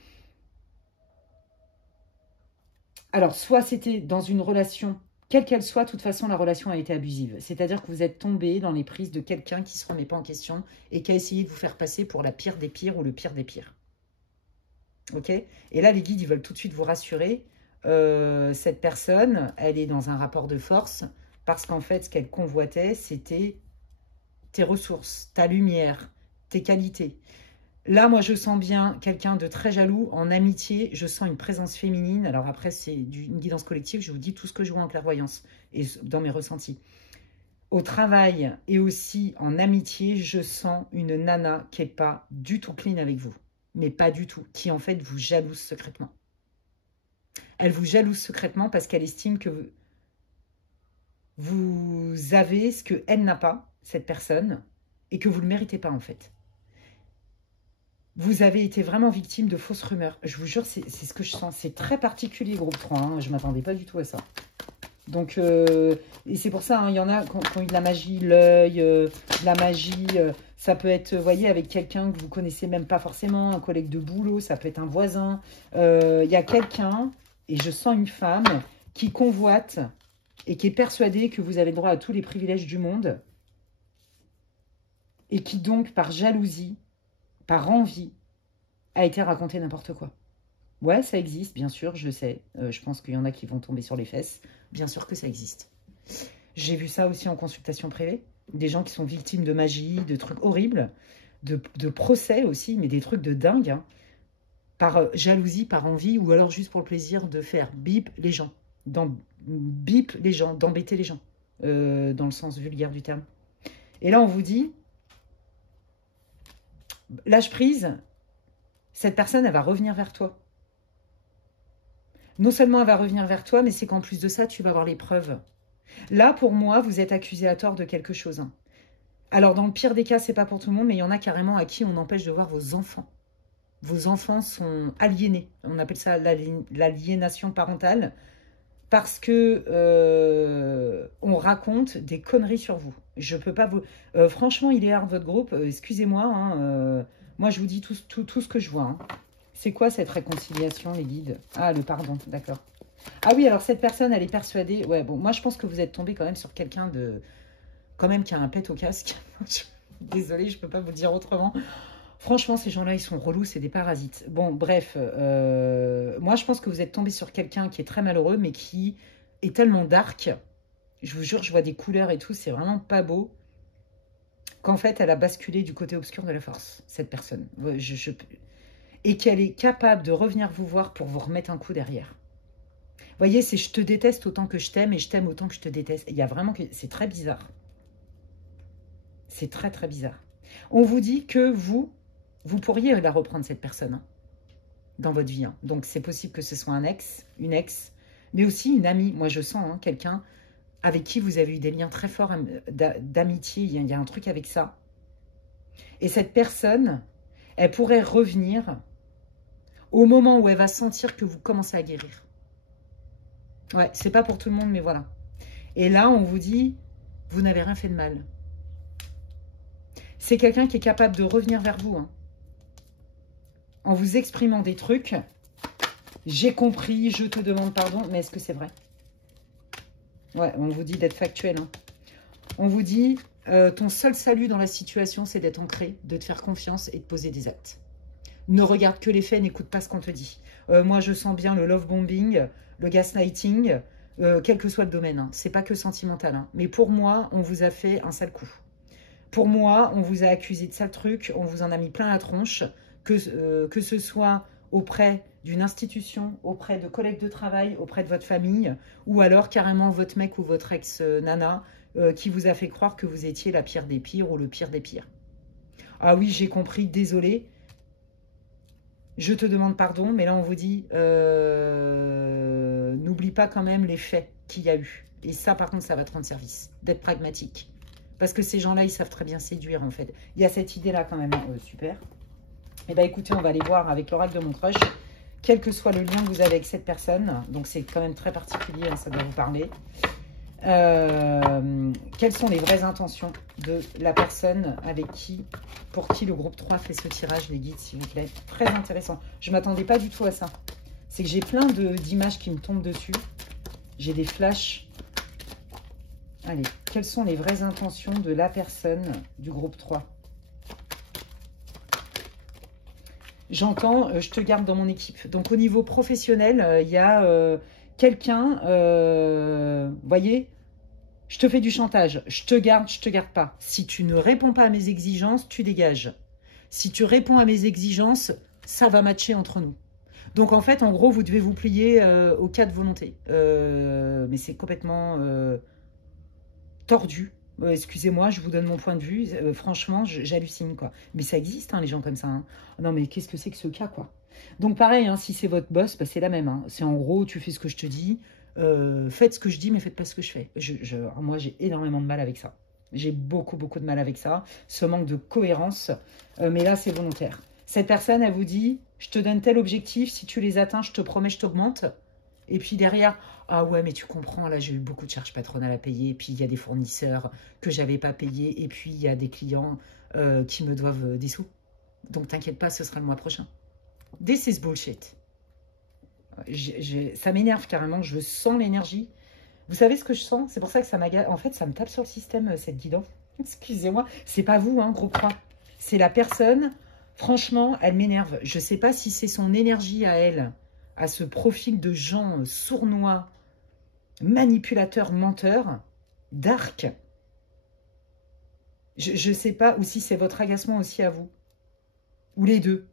Alors, soit c'était dans une relation, quelle qu'elle soit, de toute façon, la relation a été abusive. C'est-à-dire que vous êtes tombé dans les prises de quelqu'un qui ne se remet pas en question et qui a essayé de vous faire passer pour la pire des pires ou le pire des pires. Ok? Et là, les guides, ils veulent tout de suite vous rassurer. Cette personne, elle est dans un rapport de force parce qu'en fait, ce qu'elle convoitait, c'était tes ressources, ta lumière, tes qualités. Là, moi, je sens bien quelqu'un de très jaloux. En amitié, je sens une présence féminine. Alors après, c'est une guidance collective. Je vous dis tout ce que je vois en clairvoyance et dans mes ressentis. Au travail et aussi en amitié, je sens une nana qui n'est pas du tout clean avec vous. Mais pas du tout. Qui, en fait, vous jalouse secrètement. Elle vous jalouse secrètement parce qu'elle estime que vous avez ce qu'elle n'a pas, cette personne, et que vous ne le méritez pas, en fait. Vous avez été vraiment victime de fausses rumeurs. Je vous jure, c'est ce que je sens. C'est très particulier, groupe 3. Hein. Je ne m'attendais pas du tout à ça. Donc, et c'est pour ça, hein, il y en a qui ont eu de la magie, l'œil, de la magie. Ça peut être, vous voyez, avec quelqu'un que vous ne connaissez même pas forcément, un collègue de boulot, ça peut être un voisin. Il y a quelqu'un, et je sens une femme, qui convoite et qui est persuadée que vous avez le droit à tous les privilèges du monde. Et qui donc, par jalousie, par envie, a été raconté n'importe quoi. Ouais, ça existe, bien sûr, je sais. Je pense qu'il y en a qui vont tomber sur les fesses. Bien sûr que ça existe. J'ai vu ça aussi en consultation privée. Des gens qui sont victimes de magie, de trucs horribles, de procès aussi, mais des trucs de dingue. Hein, par jalousie, par envie, ou alors juste pour le plaisir de faire bip les gens. Bip les gens, d'embêter les gens. Dans le sens vulgaire du terme. Et là, on vous dit... Lâche prise, cette personne, elle va revenir vers toi. Non seulement elle va revenir vers toi, mais c'est qu'en plus de ça, tu vas avoir les preuves. Là, pour moi, vous êtes accusé à tort de quelque chose. Hein. Alors, dans le pire des cas, c'est pas pour tout le monde, mais il y en a carrément à qui on empêche de voir vos enfants. Vos enfants sont aliénés. On appelle ça l'aliénation parentale. Parce que on raconte des conneries sur vous. Je peux pas vous... franchement, il est hard votre groupe. Excusez-moi. Hein, moi, je vous dis tout ce que je vois. Hein. C'est quoi cette réconciliation, les guides? Ah, le pardon, d'accord. Ah oui, alors cette personne, elle est persuadée... Ouais, bon, moi, je pense que vous êtes tombé quand même sur quelqu'un de... Quand même qui a un pet au casque. Désolée, je peux pas vous dire autrement. Franchement, ces gens-là, ils sont relous, c'est des parasites. Bon, bref, moi, je pense que vous êtes tombé sur quelqu'un qui est très malheureux, mais qui est tellement dark. Je vous jure, je vois des couleurs et tout, c'est vraiment pas beau. Qu'en fait, elle a basculé du côté obscur de la force, cette personne. Et qu'elle est capable de revenir vous voir pour vous remettre un coup derrière. Vous voyez, c'est je te déteste autant que je t'aime et je t'aime autant que je te déteste. Il y a vraiment... C'est très bizarre. C'est très, très bizarre. On vous dit que vous pourriez la reprendre, cette personne, hein, dans votre vie. Hein. Donc, c'est possible que ce soit un ex, une ex, mais aussi une amie. Moi, je sens hein, quelqu'un avec qui vous avez eu des liens très forts d'amitié. Il y a un truc avec ça. Et cette personne, elle pourrait revenir au moment où elle va sentir que vous commencez à guérir. Ouais, c'est pas pour tout le monde, mais voilà. Et là, on vous dit, vous n'avez rien fait de mal. C'est quelqu'un qui est capable de revenir vers vous, hein, en vous exprimant des trucs. J'ai compris, je te demande pardon, mais est-ce que c'est vrai? Ouais, on vous dit d'être factuel. Hein. On vous dit, ton seul salut dans la situation, c'est d'être ancré, de te faire confiance et de poser des actes. Ne regarde que les faits, n'écoute pas ce qu'on te dit. Moi, je sens bien le love bombing, le gaslighting, quel que soit le domaine. Hein. C'est pas que sentimental. Hein. Mais pour moi, on vous a fait un sale coup. Pour moi, on vous a accusé de sale truc, on vous en a mis plein la tronche, que ce soit auprès d'une institution, auprès de collègues de travail, auprès de votre famille, ou alors carrément votre mec ou votre ex-nana qui vous a fait croire que vous étiez la pire des pires ou le pire des pires. Ah oui, j'ai compris, désolé. Je te demande pardon, mais là on vous dit, n'oublie pas quand même les faits qu'il y a eu. Et ça, par contre, ça va te rendre service, d'être pragmatique. Parce que ces gens-là, ils savent très bien séduire, en fait. Il y a cette idée-là, quand même. Super. Eh bien, écoutez, on va aller voir avec l'oracle de mon crush, quel que soit le lien que vous avez avec cette personne. Donc, c'est quand même très particulier, hein, ça doit vous parler. Quelles sont les vraies intentions de la personne avec qui, pour qui le groupe 3 fait ce tirage, les guides, s'il vous plaît. Très intéressant. Je ne m'attendais pas du tout à ça. C'est que j'ai plein d'images qui me tombent dessus. J'ai des flashs. Allez, quelles sont les vraies intentions de la personne du groupe 3? J'entends, je te garde dans mon équipe. Donc, au niveau professionnel, il y a quelqu'un, vous voyez, je te fais du chantage. Je te garde pas. Si tu ne réponds pas à mes exigences, tu dégages. Si tu réponds à mes exigences, ça va matcher entre nous. Donc, en fait, en gros, vous devez vous plier au cas de volonté. Mais c'est complètement tordu. Excusez-moi, je vous donne mon point de vue. Franchement, j'hallucine, quoi. Mais ça existe, hein, les gens comme ça. Hein. Non, mais qu'est-ce que c'est que ce cas, quoi? Donc, pareil, hein, si c'est votre boss, bah, c'est la même. Hein. C'est en gros, tu fais ce que je te dis. Faites ce que je dis, mais faites pas ce que je fais. Moi, j'ai énormément de mal avec ça. J'ai beaucoup de mal avec ça. Ce manque de cohérence. Mais là, c'est volontaire. Cette personne, elle vous dit, je te donne tel objectif. Si tu les atteins, je te promets, je t'augmente. Et puis derrière, ah ouais, mais tu comprends, là, j'ai eu beaucoup de charges patronales à payer. Et puis, il y a des fournisseurs que j'avais pas payés. Et puis, il y a des clients qui me doivent des sous. Donc, t'inquiète pas, ce sera le mois prochain. This is bullshit. Ça m'énerve carrément. Je sens l'énergie. Vous savez ce que je sens? C'est pour ça que ça m'agace. En fait, ça me tape sur le système, cette guidance. Excusez-moi. C'est pas vous, hein, groupe 3. C'est la personne. Franchement, elle m'énerve. Je sais pas si c'est son énergie à elle, à ce profil de gens sournois, manipulateurs, menteurs, dark. Je sais pas, ou si c'est votre agacement aussi à vous. Ou les deux.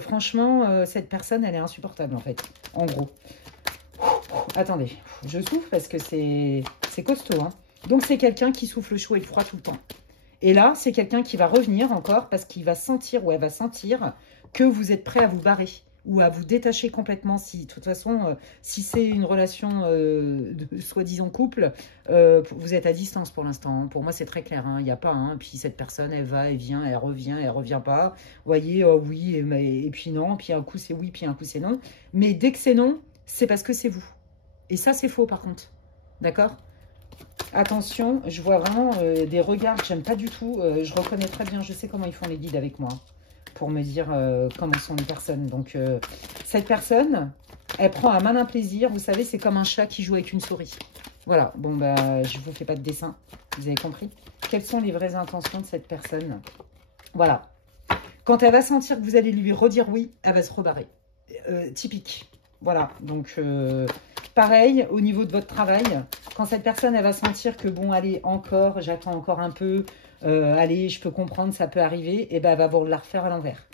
Franchement, cette personne, elle est insupportable, en fait. En gros. Attendez, je souffle parce que c'est costaud. Hein. Donc, c'est quelqu'un qui souffle chaud et froid tout le temps. Et là, c'est quelqu'un qui va revenir encore parce qu'il va sentir ou elle va sentir que vous êtes prêt à vous barrer ou à vous détacher complètement. Si, de toute façon, si c'est une relation de soi-disant couple, vous êtes à distance pour l'instant. Hein. Pour moi, c'est très clair. Il n'y a pas. Hein. Puis cette personne, elle va, elle vient, elle revient pas. Vous voyez, oui, et puis non. Puis un coup, c'est oui, puis un coup, c'est non. Mais dès que c'est non, c'est parce que c'est vous. Et ça, c'est faux, par contre. D'accord ? Attention, je vois vraiment des regards que j'aime pas du tout. Je reconnais très bien, je sais comment ils font les guides avec moi. Pour me dire comment sont les personnes. Donc, cette personne, elle prend un malin plaisir. Vous savez, c'est comme un chat qui joue avec une souris. Voilà. Bon, bah, je vous fais pas de dessin. Vous avez compris? Quelles sont les vraies intentions de cette personne? Voilà. Quand elle va sentir que vous allez lui redire oui, elle va se rebarrer. Typique. Voilà. Donc, pareil, au niveau de votre travail, quand cette personne, elle va sentir que, bon, allez, encore, j'attends encore un peu, allez, je peux comprendre, ça peut arriver, et ben elle va vous la refaire à l'envers.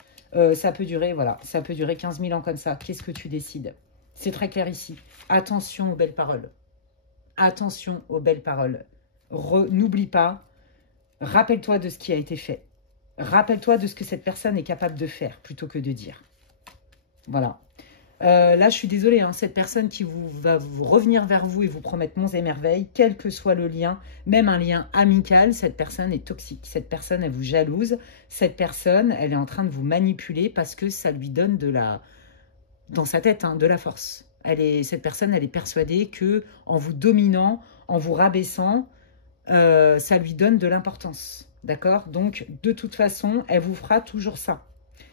Ça peut durer, voilà, ça peut durer 15 000 ans comme ça. Qu'est-ce que tu décides? C'est très clair ici. Attention aux belles paroles. Attention aux belles paroles. N'oublie pas, rappelle-toi de ce qui a été fait. Rappelle-toi de ce que cette personne est capable de faire, plutôt que de dire. Voilà. Là, je suis désolée, hein, cette personne qui va revenir vers vous et vous promettre monts et merveilles, quel que soit le lien, même un lien amical, cette personne est toxique. Cette personne, elle vous jalouse. Cette personne, elle est en train de vous manipuler parce que ça lui donne dans sa tête, hein, de la force. Cette personne, elle est persuadée que en vous dominant, en vous rabaissant, ça lui donne de l'importance. D'accord? Donc, de toute façon, elle vous fera toujours ça.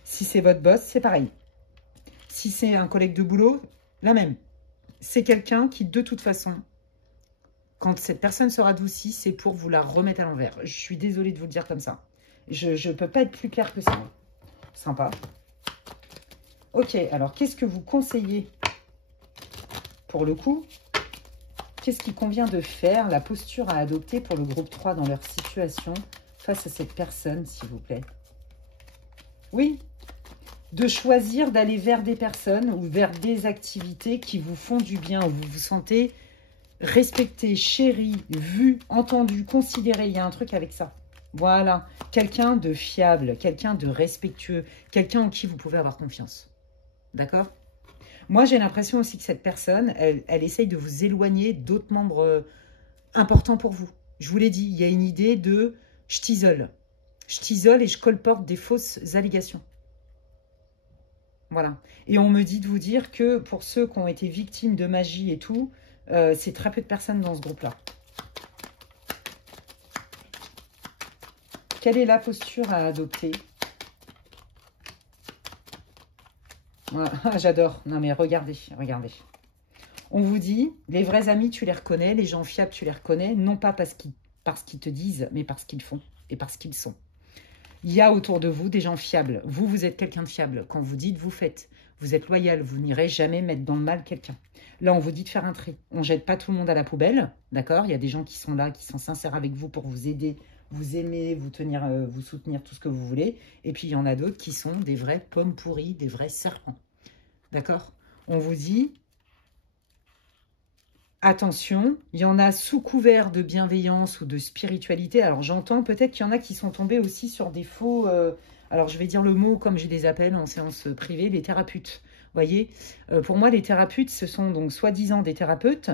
Si c'est votre boss, c'est pareil. Si c'est un collègue de boulot, la même. C'est quelqu'un qui, de toute façon, quand cette personne sera adoucie, c'est pour vous la remettre à l'envers. Je suis désolée de vous le dire comme ça. Je ne peux pas être plus clair que ça. Sympa. Ok, alors qu'est-ce que vous conseillez pour le coup? Qu'est-ce qu'il convient de faire, la posture à adopter pour le groupe 3 dans leur situation face à cette personne, s'il vous plaît? Oui, de choisir d'aller vers des personnes ou vers des activités qui vous font du bien, où vous vous sentez respecté, chéri, vu, entendu, considéré. Il y a un truc avec ça. Voilà, quelqu'un de fiable, quelqu'un de respectueux, quelqu'un en qui vous pouvez avoir confiance. D'accord? Moi, j'ai l'impression aussi que cette personne, elle essaye de vous éloigner d'autres membres importants pour vous. Je vous l'ai dit, il y a une idée de « je t'isole ». Je t'isole et je colporte des fausses allégations. Voilà. Et on me dit de vous dire que pour ceux qui ont été victimes de magie et tout, C'est très peu de personnes dans ce groupe-là. Quelle est la posture à adopter? Voilà. J'adore. Non mais regardez, regardez. On vous dit, les vrais amis, tu les reconnais, les gens fiables, tu les reconnais, non pas parce qu'ils te disent, mais parce qu'ils font et parce qu'ils sont. Il y a autour de vous des gens fiables. Vous, vous êtes quelqu'un de fiable. Quand vous dites, vous faites. Vous êtes loyal. Vous n'irez jamais mettre dans le mal quelqu'un. Là, on vous dit de faire un tri. On ne jette pas tout le monde à la poubelle. D'accord? Il y a des gens qui sont là, qui sont sincères avec vous pour vous aider, vous aimer, vous tenir, vous soutenir, tout ce que vous voulez. Et puis, il y en a d'autres qui sont des vraies pommes pourries, des vrais serpents. D'accord? On vous dit... Attention, il y en a sous couvert de bienveillance ou de spiritualité. Alors j'entends peut-être qu'il y en a qui sont tombés aussi sur des faux... alors je vais dire le mot comme je les appelle en séance privée, les thérapeutes. Vous voyez, pour moi les thérapeutes, ce sont donc soi-disant des thérapeutes,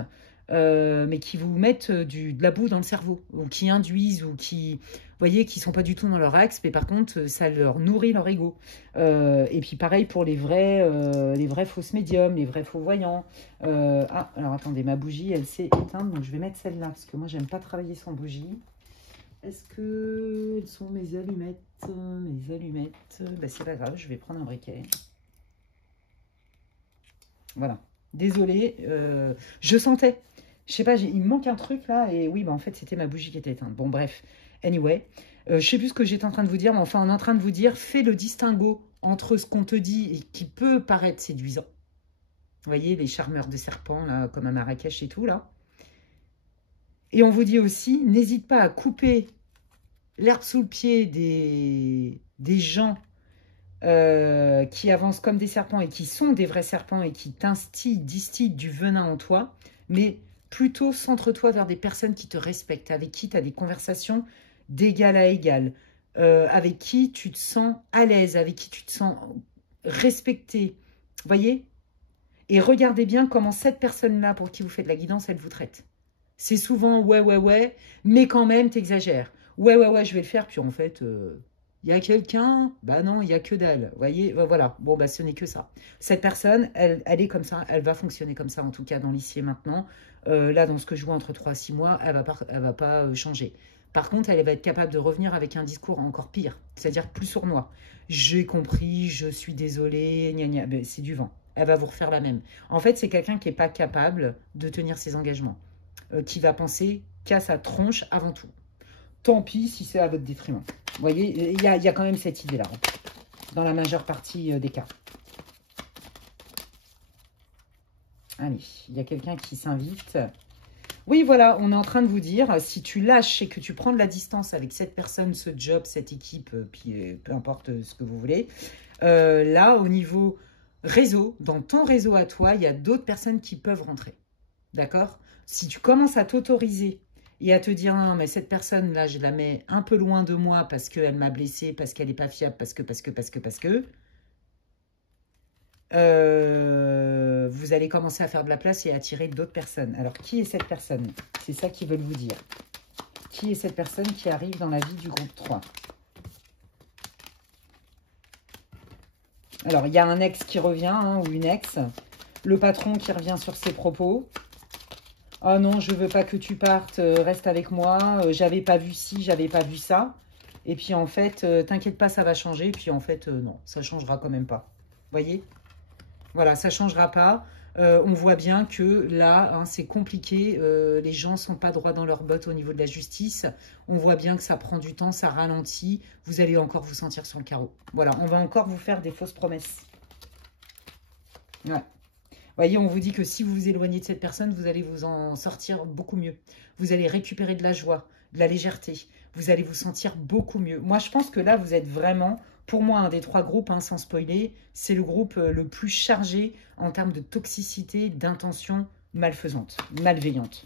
mais qui vous mettent de la boue dans le cerveau, ou qui induisent, ou qui... Vous voyez, qui ne sont pas du tout dans leur axe, mais par contre, ça leur nourrit leur ego. Et puis pareil pour les vrais fausses médiums, les vrais faux voyants. Ah, alors attendez, ma bougie, elle s'est éteinte, donc je vais mettre celle-là, parce que moi, j'aime pas travailler sans bougie. Est-ce que elles sont mes allumettes? Mes allumettes, bah, c'est pas grave, je vais prendre un briquet. Voilà. Désolée, je sentais. Je sais pas, il me manque un truc là, et oui, bah, en fait, c'était ma bougie qui était éteinte. Bon, bref. Anyway, je sais plus ce que j'étais en train de vous dire, mais enfin, on est en train de vous dire, fais le distinguo entre ce qu'on te dit et qui peut paraître séduisant. Vous voyez, les charmeurs de serpents, là, comme à Marrakech et tout, là. Et on vous dit aussi, n'hésite pas à couper l'herbe sous le pied des gens qui avancent comme des serpents et qui sont des vrais serpents et qui distillent du venin en toi, mais plutôt centre-toi vers des personnes qui te respectent, avec qui tu as des conversations d'égal à égal, avec qui tu te sens à l'aise, avec qui tu te sens respecté. Vous voyez? Et regardez bien comment cette personne-là, pour qui vous faites de la guidance, elle vous traite. C'est souvent ouais, mais quand même, t'exagères. Ouais, je vais le faire, puis en fait... il y a quelqu'un? Bah non, il n'y a que dalle. Vous voyez, voilà. Bon, bah ce n'est que ça. Cette personne, elle est comme ça. Elle va fonctionner comme ça, en tout cas, dans l'ici et maintenant. Là, dans ce que je vois entre 3 et 6 mois, elle va pas changer. Par contre, elle va être capable de revenir avec un discours encore pire. C'est-à-dire plus sournois. J'ai compris, je suis désolée, gna gna. Ben, c'est du vent. Elle va vous refaire la même. En fait, c'est quelqu'un qui n'est pas capable de tenir ses engagements. Qui va penser qu'à sa tronche avant tout. Tant pis si c'est à votre détriment. Vous voyez, il y a quand même cette idée-là, hein, dans la majeure partie des cas. Allez, il y a quelqu'un qui s'invite. Oui, voilà, on est en train de vous dire, si tu lâches et que tu prends de la distance avec cette personne, ce job, cette équipe, puis peu importe ce que vous voulez, là, au niveau réseau, dans ton réseau à toi, il y a d'autres personnes qui peuvent rentrer. D'accord? Si tu commences à t'autoriser et à te dire, non, mais cette personne-là, je la mets un peu loin de moi parce qu'elle m'a blessée, parce qu'elle n'est pas fiable, parce que, vous allez commencer à faire de la place et à attirer d'autres personnes. Alors, qui est cette personne? C'est ça qu'ils veulent vous dire. Qui est cette personne qui arrive dans la vie du groupe 3? Alors, il y a un ex qui revient, hein, ou une ex. Le patron qui revient sur ses propos. Oh non, je veux pas que tu partes, reste avec moi. J'avais pas vu ci, j'avais pas vu ça. Et puis en fait, t'inquiète pas, ça va changer. Et puis en fait, non, ça changera quand même pas. Vous voyez? Voilà, ça changera pas. On voit bien que là, hein, c'est compliqué. Les gens sont pas droits dans leurs bottes au niveau de la justice. On voit bien que ça prend du temps, ça ralentit. Vous allez encore vous sentir sur le carreau. Voilà, on va encore vous faire des fausses promesses. Ouais. Voyez, on vous dit que si vous vous éloignez de cette personne, vous allez vous en sortir beaucoup mieux. Vous allez récupérer de la joie, de la légèreté. Vous allez vous sentir beaucoup mieux. Moi, je pense que là, vous êtes vraiment, pour moi, un des 3 groupes, hein, sans spoiler, c'est le groupe le plus chargé en termes de toxicité, d'intention malfaisante, malveillante.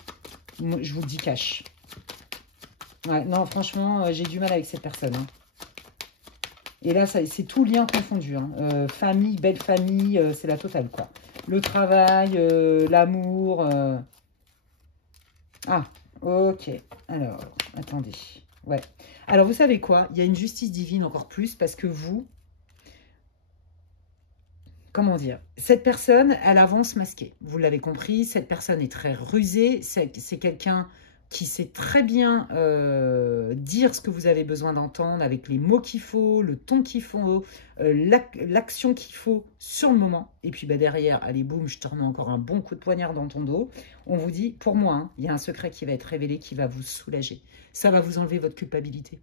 Je vous le dis cash. Ouais, non, franchement, j'ai du mal avec cette personne. Hein. Et là, c'est tout lien confondu. Hein. Famille, belle famille, c'est la totale, quoi. Le travail, l'amour. Ah, ok. Alors, attendez. Ouais. Alors, vous savez quoi? Il y a une justice divine encore plus parce que vous, comment dire, cette personne, elle avance masquée. Vous l'avez compris, cette personne est très rusée. C'est quelqu'un qui sait très bien dire ce que vous avez besoin d'entendre avec les mots qu'il faut, le ton qu'il faut, l'action qu'il faut sur le moment. Et puis bah, derrière, allez, boum, je te remets encore un bon coup de poignard dans ton dos. On vous dit, pour moi, hein, il y a un secret qui va être révélé, qui va vous soulager. Ça va vous enlever votre culpabilité.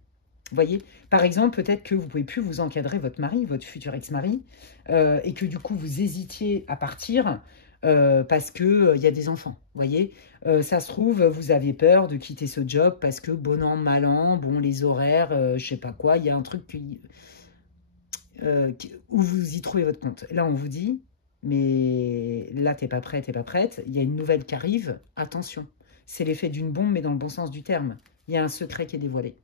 Vous voyez, par exemple, peut-être que vous ne pouvez plus vous encadrer votre mari, votre futur ex-mari, et que du coup, vous hésitiez à partir parce qu'il y a des enfants. Vous voyez, ça se trouve, vous avez peur de quitter ce job parce que bon an, mal an, bon, les horaires, je sais pas quoi, il y a un truc où vous y trouvez votre compte. Là, on vous dit, mais là, t'es pas prêt, t'es pas prête, il y a une nouvelle qui arrive, attention. C'est l'effet d'une bombe, mais dans le bon sens du terme. Il y a un secret qui est dévoilé.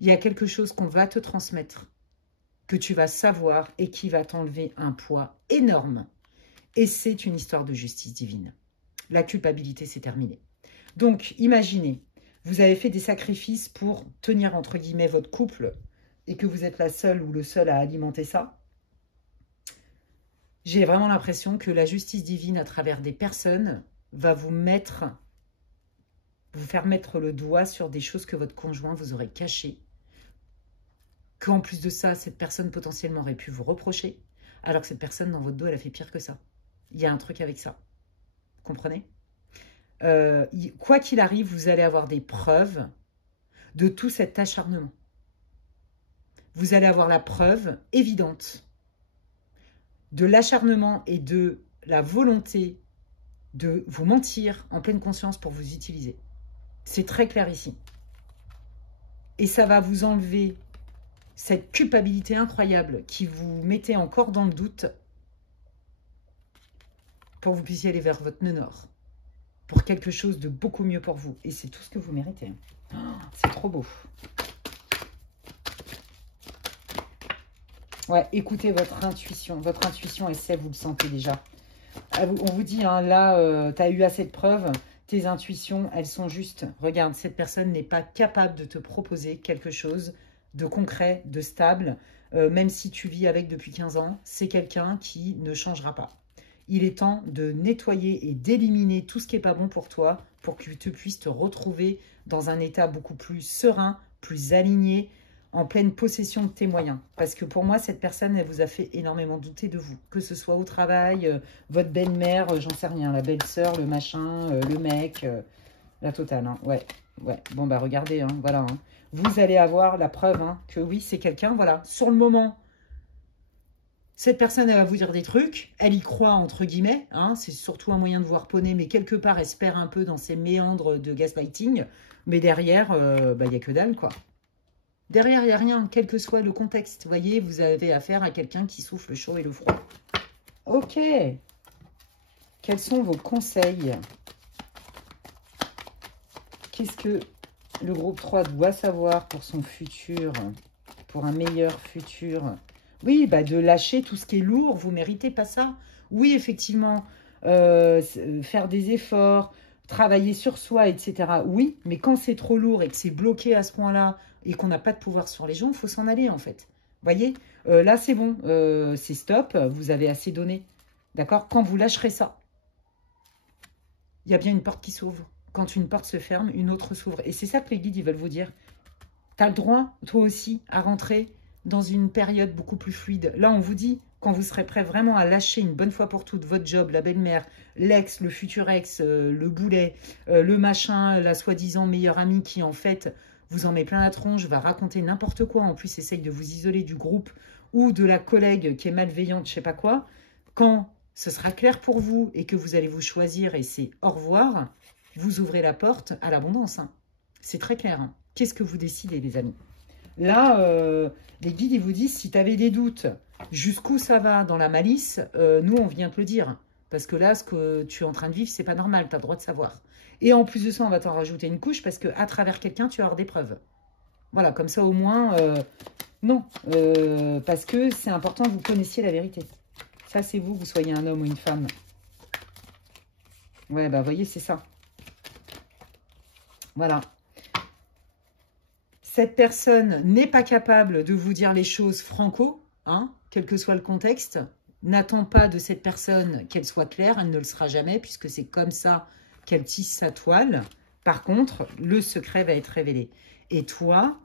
Il y a quelque chose qu'on va te transmettre, que tu vas savoir et qui va t'enlever un poids énorme. Et c'est une histoire de justice divine. La culpabilité, c'est terminé. Donc, imaginez, vous avez fait des sacrifices pour tenir, entre guillemets, votre couple et que vous êtes la seule ou le seul à alimenter ça. J'ai vraiment l'impression que la justice divine, à travers des personnes, va vous faire mettre le doigt sur des choses que votre conjoint vous aurait cachées. Qu'en plus de ça, cette personne potentiellement aurait pu vous reprocher, alors que cette personne dans votre dos, elle a fait pire que ça. Il y a un truc avec ça. Vous comprenez ? Quoi qu'il arrive, vous allez avoir des preuves de tout cet acharnement. Vous allez avoir la preuve évidente de l'acharnement et de la volonté de vous mentir en pleine conscience pour vous utiliser. C'est très clair ici. Et ça va vous enlever cette culpabilité incroyable qui vous mettait encore dans le doute pour que vous puissiez aller vers votre nord, pour quelque chose de beaucoup mieux pour vous. Et c'est tout ce que vous méritez. Oh, c'est trop beau. Ouais, écoutez votre intuition. Votre intuition, elle sait, vous le sentez déjà. On vous dit, hein, là, tu as eu assez de preuves. Tes intuitions, elles sont justes. Regarde, cette personne n'est pas capable de te proposer quelque chose de concret, de stable. Même si tu vis avec depuis 15 ans, c'est quelqu'un qui ne changera pas. Il est temps de nettoyer et d'éliminer tout ce qui n'est pas bon pour toi pour que tu puisses te retrouver dans un état beaucoup plus serein, plus aligné, en pleine possession de tes moyens. Parce que pour moi, cette personne, elle vous a fait énormément douter de vous. Que ce soit au travail, votre belle-mère, j'en sais rien, la belle-sœur, le machin, le mec, la totale. Hein. Ouais. Bon, bah regardez, hein, voilà. Hein. Vous allez avoir la preuve hein, que oui, c'est quelqu'un, voilà. Sur le moment, cette personne, elle va vous dire des trucs. Elle y croit, entre guillemets. Hein, c'est surtout un moyen de vous harponner, mais quelque part, elle se perd un peu dans ces méandres de gaslighting. Mais derrière, il n'y a que dalle, quoi. Derrière, il n'y a rien, quel que soit le contexte. Vous voyez, vous avez affaire à quelqu'un qui souffle le chaud et le froid. Ok. Quels sont vos conseils? Qu'est-ce que le groupe 3 doit savoir pour son futur, pour un meilleur futur? Oui, bah de lâcher tout ce qui est lourd, vous ne méritez pas ça. Oui, effectivement, faire des efforts, travailler sur soi, etc. Oui, mais quand c'est trop lourd et que c'est bloqué à ce point-là et qu'on n'a pas de pouvoir sur les gens, il faut s'en aller en fait. Vous voyez, là c'est bon, c'est stop, vous avez assez donné. D'accord? Quand vous lâcherez ça, il y a bien une porte qui s'ouvre. Quand une porte se ferme, une autre s'ouvre. Et c'est ça que les guides, ils veulent vous dire. Tu as le droit, toi aussi, à rentrer dans une période beaucoup plus fluide. Là, on vous dit, quand vous serez prêt vraiment à lâcher une bonne fois pour toutes votre job, la belle-mère, l'ex, le futur ex, le boulet, le machin, la soi-disant meilleure amie qui, en fait, vous en met plein la tronche, va raconter n'importe quoi, en plus, essaye de vous isoler du groupe ou de la collègue qui est malveillante, je sais pas quoi. Quand ce sera clair pour vous et que vous allez vous choisir et c'est au revoir, vous ouvrez la porte à l'abondance. Hein. C'est très clair. Hein. Qu'est-ce que vous décidez, les amis? Là, les guides, ils vous disent, si tu avais des doutes, jusqu'où ça va dans la malice, nous, on vient te le dire. Parce que là, ce que tu es en train de vivre, c'est pas normal, tu as le droit de savoir. Et en plus de ça, on va t'en rajouter une couche parce qu'à travers quelqu'un, tu vas avoir des preuves. Voilà, comme ça, au moins, non. Parce que c'est important que vous connaissiez la vérité. Ça, c'est vous, que vous soyez un homme ou une femme. Ouais, bah, vous voyez, c'est ça. Voilà. Cette personne n'est pas capable de vous dire les choses franco, hein, quel que soit le contexte. n'attends pas de cette personne qu'elle soit claire, elle ne le sera jamais, puisque c'est comme ça qu'elle tisse sa toile. Par contre, le secret va être révélé. Et toi,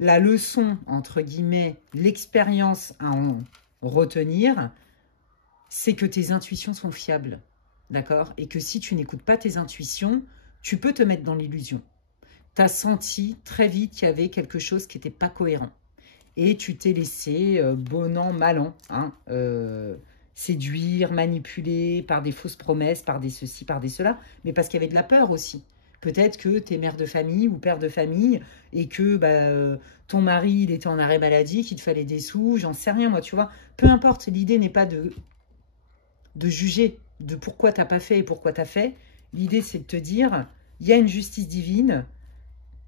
la leçon, entre guillemets, l'expérience à en retenir, c'est que tes intuitions sont fiables, d'accord? Et que si tu n'écoutes pas tes intuitions, tu peux te mettre dans l'illusion. Tu as senti très vite qu'il y avait quelque chose qui n'était pas cohérent. Et tu t'es laissé, bon an, mal an, hein, séduire, manipuler par des fausses promesses, par des ceci, par des cela, mais parce qu'il y avait de la peur aussi. Peut-être que tu es mère de famille ou père de famille et que ton mari il était en arrêt maladie, qu'il te fallait des sous, j'en sais rien moi, tu vois. Peu importe, l'idée n'est pas de juger de pourquoi tu n'as pas fait et pourquoi tu as fait. L'idée c'est de te dire, il y a une justice divine.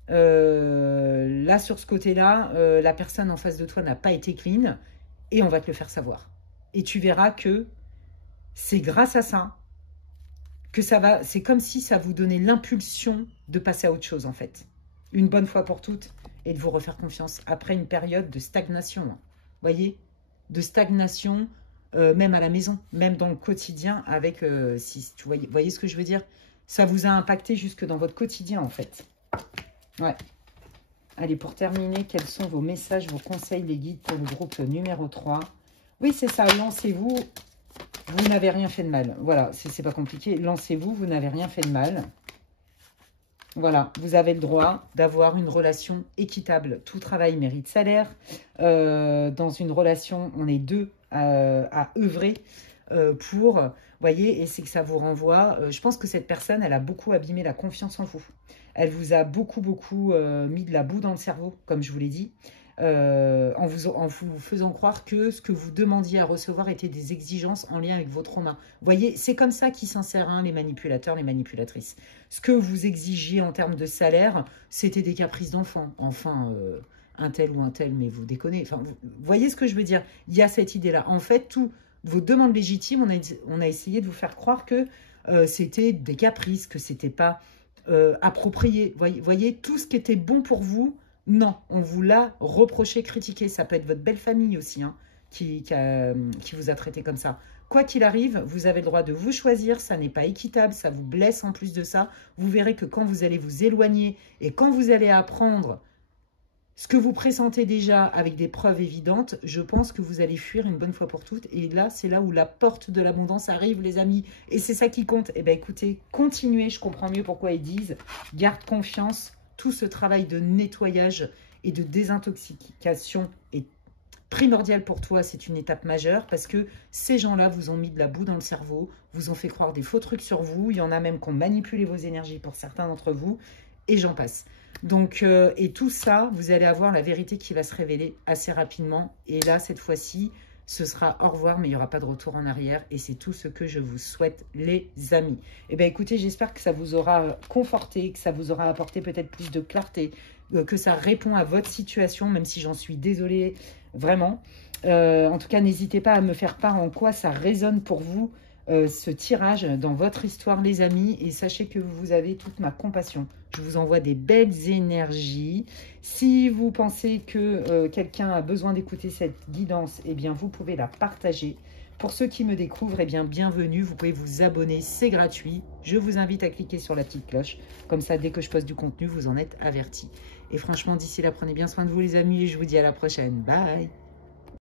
Là sur ce côté-là, la personne en face de toi n'a pas été clean et on va te le faire savoir. Et tu verras que c'est grâce à ça que ça va, c'est comme si ça vous donnait l'impulsion de passer à autre chose en fait. Une bonne fois pour toutes et de vous refaire confiance après une période de stagnation. Vous voyez, de stagnation même à la maison, même dans le quotidien avec, si tu voyez ce que je veux dire, ça vous a impacté jusque dans votre quotidien en fait. Ouais. Allez, pour terminer, quels sont vos messages, vos conseils, les guides pour le groupe numéro 3? Oui, c'est ça, lancez-vous. Vous n'avez rien fait de mal. Voilà, c'est pas compliqué. Lancez-vous, vous n'avez rien fait de mal. Voilà, vous avez le droit d'avoir une relation équitable. Tout travail mérite salaire. Dans une relation, on est deux à œuvrer pour... voyez, et c'est que ça vous renvoie... je pense que cette personne, elle a beaucoup abîmé la confiance en vous. Elle vous a beaucoup mis de la boue dans le cerveau, comme je vous l'ai dit. En vous faisant croire que ce que vous demandiez à recevoir était des exigences en lien avec vos traumas. Vous voyez, c'est comme ça qu'ils s'insèrent, hein, les manipulateurs, les manipulatrices. Ce que vous exigiez en termes de salaire, c'était des caprices d'enfants. Enfin, un tel ou un tel, mais vous déconnez. Enfin, vous voyez ce que je veux dire? Il y a cette idée-là. En fait, toutes vos demandes légitimes, on a essayé de vous faire croire que c'était des caprices, que c'était pas approprié. Voyez, tout ce qui était bon pour vous, non, on vous l'a reproché, critiqué. Ça peut être votre belle famille aussi, hein, qui vous a traité comme ça. Quoi qu'il arrive, vous avez le droit de vous choisir. Ça n'est pas équitable, ça vous blesse en plus de ça. Vous verrez que quand vous allez vous éloigner et quand vous allez apprendre ce que vous pressentez déjà avec des preuves évidentes, je pense que vous allez fuir une bonne fois pour toutes. Et là, c'est là où la porte de l'abondance arrive, les amis. Et c'est ça qui compte. Eh bien, écoutez, continuez. Je comprends mieux pourquoi ils disent « Garde confiance ». Tout ce travail de nettoyage et de désintoxication est primordial pour toi. C'est une étape majeure parce que ces gens-là vous ont mis de la boue dans le cerveau, vous ont fait croire des faux trucs sur vous. Il y en a même qui ont manipulé vos énergies pour certains d'entre vous et j'en passe. Donc, et tout ça, vous allez avoir la vérité qui va se révéler assez rapidement. Et là, cette fois-ci, ce sera au revoir, mais il n'y aura pas de retour en arrière. Et c'est tout ce que je vous souhaite, les amis. Eh bien, écoutez, j'espère que ça vous aura conforté, que ça vous aura apporté peut-être plus de clarté, que ça répond à votre situation, même si j'en suis désolée, vraiment. En tout cas, n'hésitez pas à me faire part en quoi ça résonne pour vous, ce tirage dans votre histoire, les amis. Et sachez que vous avez toute ma compassion. Je vous envoie des belles énergies. Si vous pensez que quelqu'un a besoin d'écouter cette guidance, eh bien, vous pouvez la partager. Pour ceux qui me découvrent, eh bien, bienvenue. Vous pouvez vous abonner, c'est gratuit. Je vous invite à cliquer sur la petite cloche. Comme ça, dès que je poste du contenu, vous en êtes avertis. Et franchement, d'ici là, prenez bien soin de vous, les amis. Et je vous dis à la prochaine. Bye!